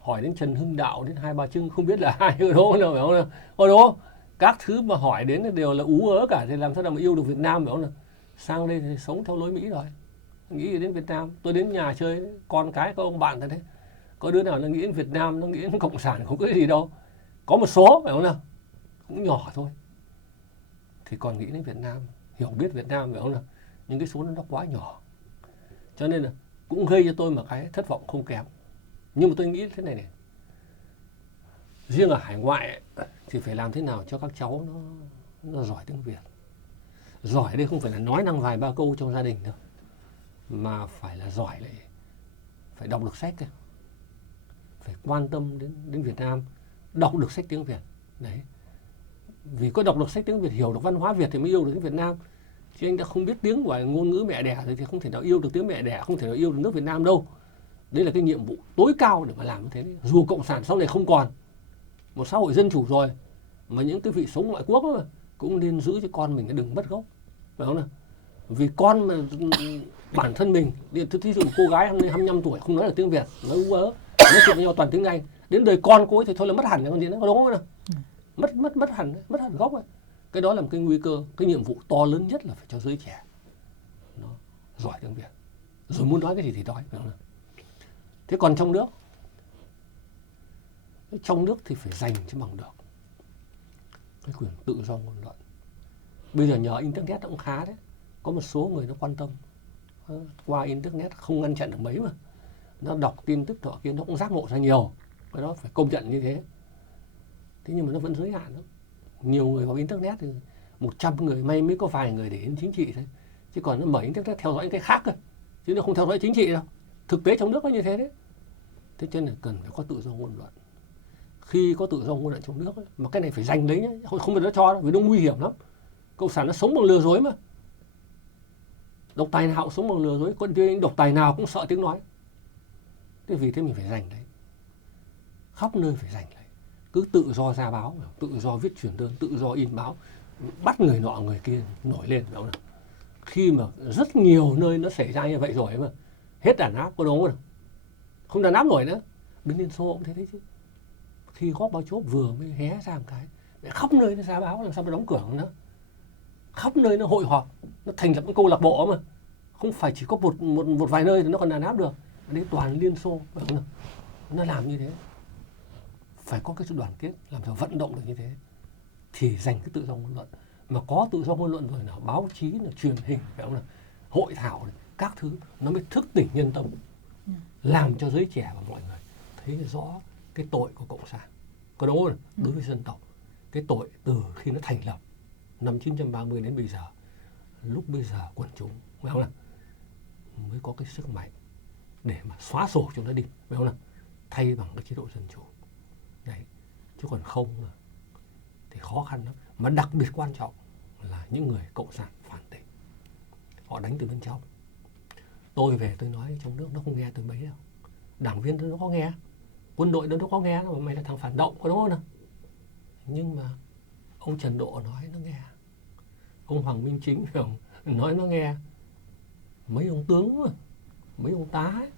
Hỏi đến Trần Hưng Đạo, đến Hai Bà Trưng không biết là ai ở đó nào, phải không nào? Ở đó các thứ mà hỏi đến đều là ú ớ cả, thì làm sao mà yêu được Việt Nam, phải không nào? Sang đây thì sống theo lối Mỹ rồi, nghĩ đến Việt Nam. Tôi đến nhà chơi, con cái có ông bạn thế đấy, có đứa nào nó nghĩ đến Việt Nam, nó nghĩ đến cộng sản, không có gì đâu. Có một số, phải không nào, cũng nhỏ thôi, thì còn nghĩ đến Việt Nam, hiểu biết Việt Nam, phải không nào? Nhưng cái số nó quá nhỏ, cho nên là cũng gây cho tôi một cái thất vọng không kém. Nhưng mà tôi nghĩ thế này này, riêng ở hải ngoại ấy, thì phải làm thế nào cho các cháu nó giỏi tiếng Việt. Giỏi đây không phải là nói năng vài ba câu trong gia đình đâu, mà phải là giỏi lại phải đọc được sách cơ, phải quan tâm đến Việt Nam, đọc được sách tiếng Việt. Đấy. Vì có đọc được sách tiếng Việt, hiểu được văn hóa Việt thì mới yêu được tiếng Việt Nam. Chứ anh đã không biết tiếng của ngôn ngữ mẹ đẻ thì không thể nào yêu được tiếng mẹ đẻ, không thể nào yêu được nước Việt Nam đâu. Đấy là cái nhiệm vụ tối cao để mà làm như thế đấy. Dù cộng sản sau này không còn, một xã hội dân chủ rồi, mà những cái vị sống ngoại quốc đó cũng nên giữ cho con mình đừng mất gốc, phải không nào? Vì con mà bản thân mình, thí dụ cô gái 25 tuổi không nói được tiếng Việt, nói ú ớ, nói chuyện với nhau toàn tiếng Anh, đến đời con cô ấy thì thôi là mất hẳn cái con gì nữa, có đúng không nào? Mất hẳn gốc ấy. Cái đó là một cái nguy cơ, cái nhiệm vụ to lớn nhất là phải cho giới trẻ nó giỏi tiếng Việt, rồi muốn nói cái gì thì nói, phải không nào? Thế còn trong nước thì phải dành cho bằng được cái quyền tự do ngôn luận. Bây giờ nhờ internet cũng khá đấy, có một số người nó quan tâm qua internet, không ngăn chặn được mấy mà nó đọc tin tức nọ kia, nó cũng giác ngộ ra nhiều, cái đó phải công nhận như thế. Thế nhưng mà nó vẫn giới hạn lắm. Nhiều người vào internet thì 100 người may mới có vài người để đến chính trị thôi, chứ còn nó mở internet theo dõi những cái khác cơ, chứ nó không theo dõi chính trị đâu. Thực tế trong nước có như thế đấy. Thế cho nên là cần phải có tự do ngôn luận. Khi có tự do ngôn luận trong nước ấy, mà cái này phải giành lấy nhé, không phải nó cho đâu, vì nó nguy hiểm lắm. Cộng sản nó sống bằng lừa dối mà. Độc tài nào cũng sống bằng lừa dối, còn độc tài nào cũng sợ tiếng nói. Thế vì thế mình phải giành đấy. Khắp nơi phải giành lấy. Cứ tự do ra báo, tự do viết truyền đơn, tự do in báo, bắt người nọ người kia nổi lên, đúng không? Khi mà rất nhiều nơi nó xảy ra như vậy rồi mà hết đàn áp, có đúng không? Không đàn áp nổi nữa. Bên Liên Xô cũng thế đấy chứ. Khi Gorbachev vừa mới hé ra một cái, khắp nơi nó ra báo, làm sao mà đóng cửa nữa. Khắp nơi nó hội họp, nó thành lập một câu lạc bộ mà. Không phải chỉ có một vài nơi thì nó còn đàn áp được. Đấy toàn Liên Xô, phải không nào? Nó làm như thế. Phải có cái sự đoàn kết, làm sao vận động được như thế thì giành cái tự do ngôn luận. Mà có tự do ngôn luận rồi nào báo chí, nào truyền hình, phải không nào? Hội thảo, các thứ nó mới thức tỉnh nhân tâm, làm cho giới trẻ và mọi người thấy rõ cái tội của cộng sản, có đúng không? Đối với dân tộc, cái tội từ khi nó thành lập năm 1930 đến bây giờ, lúc bây giờ quần chúng, phải không nào, mới có cái sức mạnh để mà xóa sổ cho nó đi, phải không nào, thay bằng cái chế độ dân chủ đấy. Chứ còn không thì khó khăn lắm. Mà đặc biệt quan trọng là những người cộng sản phản tỉnh, họ đánh từ bên trong. Tôi về tôi nói trong nước nó không nghe từ mấy đâu, đảng viên nó có nghe, quân đội nó có nghe, mà mày là thằng phản động, có đúng không nào? Nhưng mà ông Trần Độ nói nó nghe, ông Hoàng Minh Chính nói nó nghe, mấy ông tướng, mấy ông tá ấy,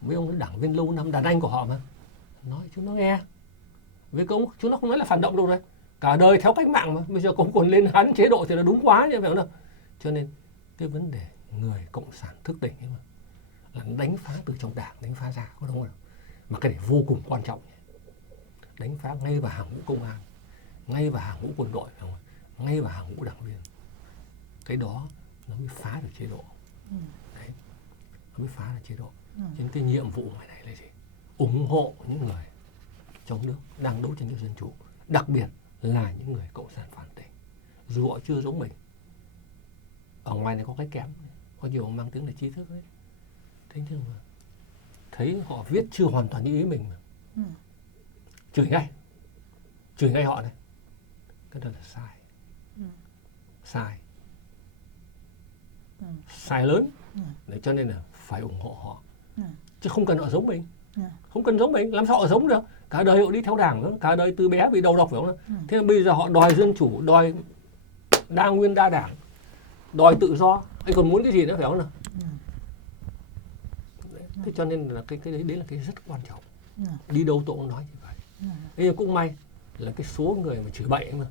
mấy ông đảng viên lâu năm đàn anh của họ mà nói chúng nó nghe. Vì chúng nó không nói là phản động đâu đấy, cả đời theo cách mạng mà, bây giờ cũng còn lên án chế độ thì là đúng quá như vậy đâu. Cho nên cái vấn đề người cộng sản thức tỉnh ấy mà, là đánh phá từ trong đảng, đánh phá ra, có đúng không? Mà cái này vô cùng quan trọng, đánh phá ngay vào hàng ngũ công an, ngay vào hàng ngũ quân đội, ngay vào hàng ngũ đảng viên. Cái đó nó mới phá được chế độ. Đấy, nó mới phá được chế độ. Cho nên cái nhiệm vụ ngày này là gì? Ủng hộ những người trong nước đang đấu tranh cho dân chủ, đặc biệt là những người cộng sản phản tỉnh, dù họ chưa giống mình. Ở ngoài này có cái kém, có nhiều mang tiếng là trí thức đấy, thế nhưng mà thấy họ viết chưa hoàn toàn như ý mình mà chửi ngay họ này, cái đó là sai lớn. Để cho nên là phải ủng hộ họ, chứ không cần họ giống mình. Không cần giống mình, làm sao họ giống được? Cả đời họ đi theo đảng nữa, cả đời từ bé bị đầu độc, phải không? Thế bây giờ họ đòi dân chủ, đòi đa nguyên đa đảng, đòi tự do, anh còn muốn cái gì nữa, phải không nào? Thế cho nên là cái đấy là cái rất quan trọng. Đi đâu tôi cũng nói như vậy. Thế nhưng cũng may là cái số người mà chửi bậy mà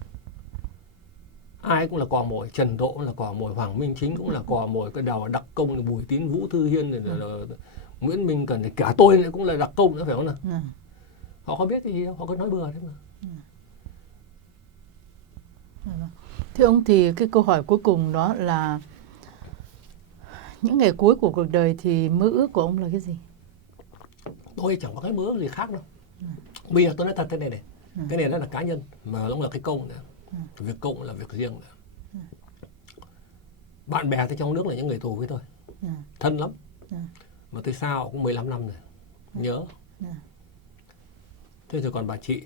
ai cũng là cò mồi, Trần Độ cũng là cò mồi, Hoàng Minh Chính cũng là cò mồi, cái Đào Đặc Công, Bùi Tín, Vũ Thư Hiên, Nguyễn Minh Cần, thì cả tôi cũng là đặc công nữa, phải không nào? Họ không biết cái gì đâu, họ cứ nói bừa thế mà. Thưa ông, thì cái câu hỏi cuối cùng đó là những ngày cuối của cuộc đời thì mơ ước của ông là cái gì? Tôi chẳng có cái mơ ước gì khác đâu. Bây giờ tôi nói thật thế này này, cái này nó là cá nhân, mà cũng là cái câu nữa. Việc công là việc riêng. Bạn bè tôi trong nước là những người tù với tôi, thân lắm. Mà tôi xa họ cũng 15 năm rồi, nhớ. Thế rồi còn bà chị,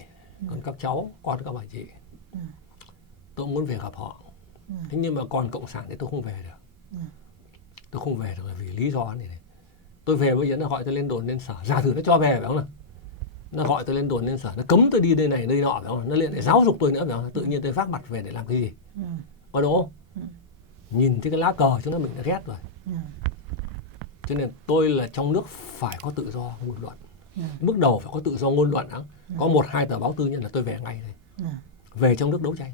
còn các cháu, con các bà chị, tôi cũng muốn về gặp họ. Thế nhưng mà còn cộng sản thì tôi không về được. Tôi không về được là vì lý do này. Tôi về bây giờ nó gọi tôi lên đồn lên sở, giả thử nó cho về phải không nào? Nó gọi tôi lên đồn lên sở, nó cấm tôi đi nơi này nơi nọ phải không? Nó lên để giáo dục tôi nữa phải không? Tự nhiên tôi vác mặt về để làm cái gì? Có đúng không? Nhìn thấy cái lá cờ chúng nó mình đã ghét rồi. Cho nên tôi là trong nước phải có tự do ngôn luận. Bước đầu phải có tự do ngôn luận. Có 1-2 tờ báo tư nhân là tôi về ngay đây. Về trong nước đấu tranh.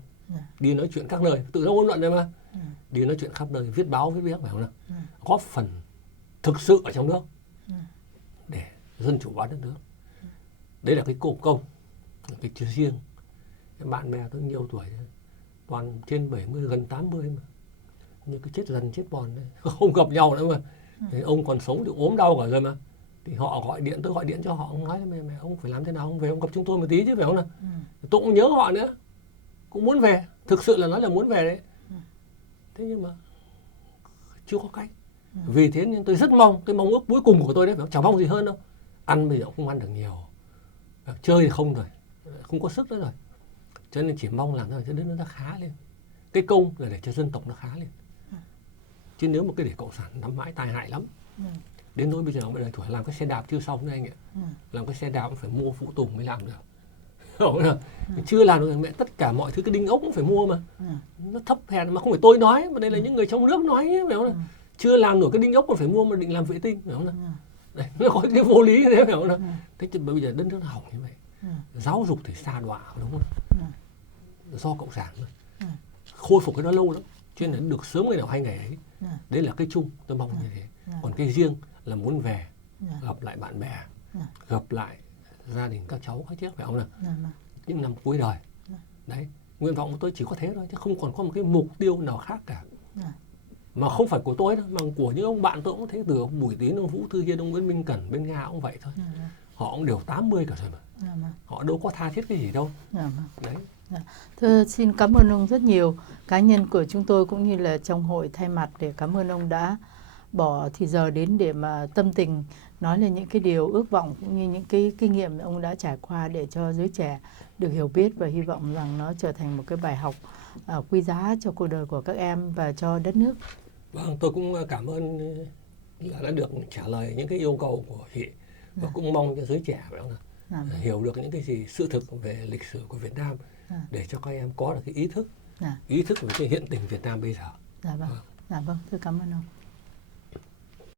Đi nói chuyện các nơi, tự do ngôn luận đấy mà. Đi nói chuyện khắp nơi, viết báo, viết viết phải không nào? Góp phần thực sự ở trong nước để dân chủ hóa đất nước. Đấy là cái cô công, cái chuyện riêng. Bạn bè tôi nhiều tuổi, toàn trên 70, gần 80 mà. Nhưng cái chết dần chết bòn đấy, không gặp nhau nữa mà. Thì ông còn sống thì ốm đau cả rồi mà. Thì họ gọi điện, tôi gọi điện cho họ, ông nói mẹ ông phải làm thế nào, ông về ông gặp chúng tôi một tí chứ phải không nào? Tôi cũng nhớ họ nữa, cũng muốn về, thực sự là nói là muốn về đấy. Thế nhưng mà chưa có cách. Vì thế nên tôi rất mong, cái mong ước cuối cùng của tôi đấy, chẳng mong gì hơn đâu. Ăn bây giờ không ăn được nhiều, chơi thì không rồi, không có sức nữa rồi. Cho nên chỉ mong làm sao cho đất nước nó khá lên. Cái công là để cho dân tộc nó khá lên. Chứ nếu mà cái để cộng sản nắm mãi tai hại lắm. Đến nỗi bây giờ bây giờ tuổi làm cái xe đạp chưa xong đấy anh ạ. Làm cái xe đạp cũng phải mua phụ tùng mới làm được. Chưa làm được mẹ, tất cả mọi thứ, cái đinh ốc cũng phải mua mà. Nó thấp hèn mà không phải tôi nói, mà đây là những người trong nước nói ấy, phải không? Chưa làm nổi cái đinh ốc còn phải mua mà định làm vệ tinh, phải không? Đấy, nó có cái vô lý thế phải không? Thế chứ bây giờ đất nước nó hỏng như vậy. Giáo dục thì xa đọa, đúng không? Do cộng sản thôi. Khôi phục cái đó lâu lắm. Cho nên được sớm ngày nào hay ngày ấy. Đấy là cái chung tôi mong như thế. Còn cái riêng là muốn về gặp lại bạn bè, gặp lại gia đình các cháu các chiếc phải không nào? Những năm cuối đời. Đấy, nguyện vọng của tôi chỉ có thế thôi, chứ không còn có một cái mục tiêu nào khác cả. Mà không phải của tôi đâu, mà của những ông bạn tôi cũng thế, từ ông Bùi Tín, ông Vũ Thư Hiên, ông Nguyễn Minh Cẩn bên Nga cũng vậy thôi. Họ cũng đều 80 cả rồi mà. Họ đâu có tha thiết cái gì đâu. Đấy. Thưa, xin cảm ơn ông rất nhiều. Cá nhân của chúng tôi cũng như là trong hội thay mặt để cảm ơn ông đã bỏ thì giờ đến để mà tâm tình nói lên những cái điều ước vọng cũng như những cái kinh nghiệm ông đã trải qua để cho giới trẻ được hiểu biết, và hy vọng rằng nó trở thành một cái bài học quý giá cho cuộc đời của các em và cho đất nước. Vâng, tôi cũng cảm ơn là đã được trả lời những cái yêu cầu của chị, và cũng mong cho giới trẻ phải không nào? Hiểu được những cái gì sự thực về lịch sử của Việt Nam, để cho các em có được cái ý thức về cái hiện tình Việt Nam bây giờ. Dạ vâng, thưa cảm ơn ông.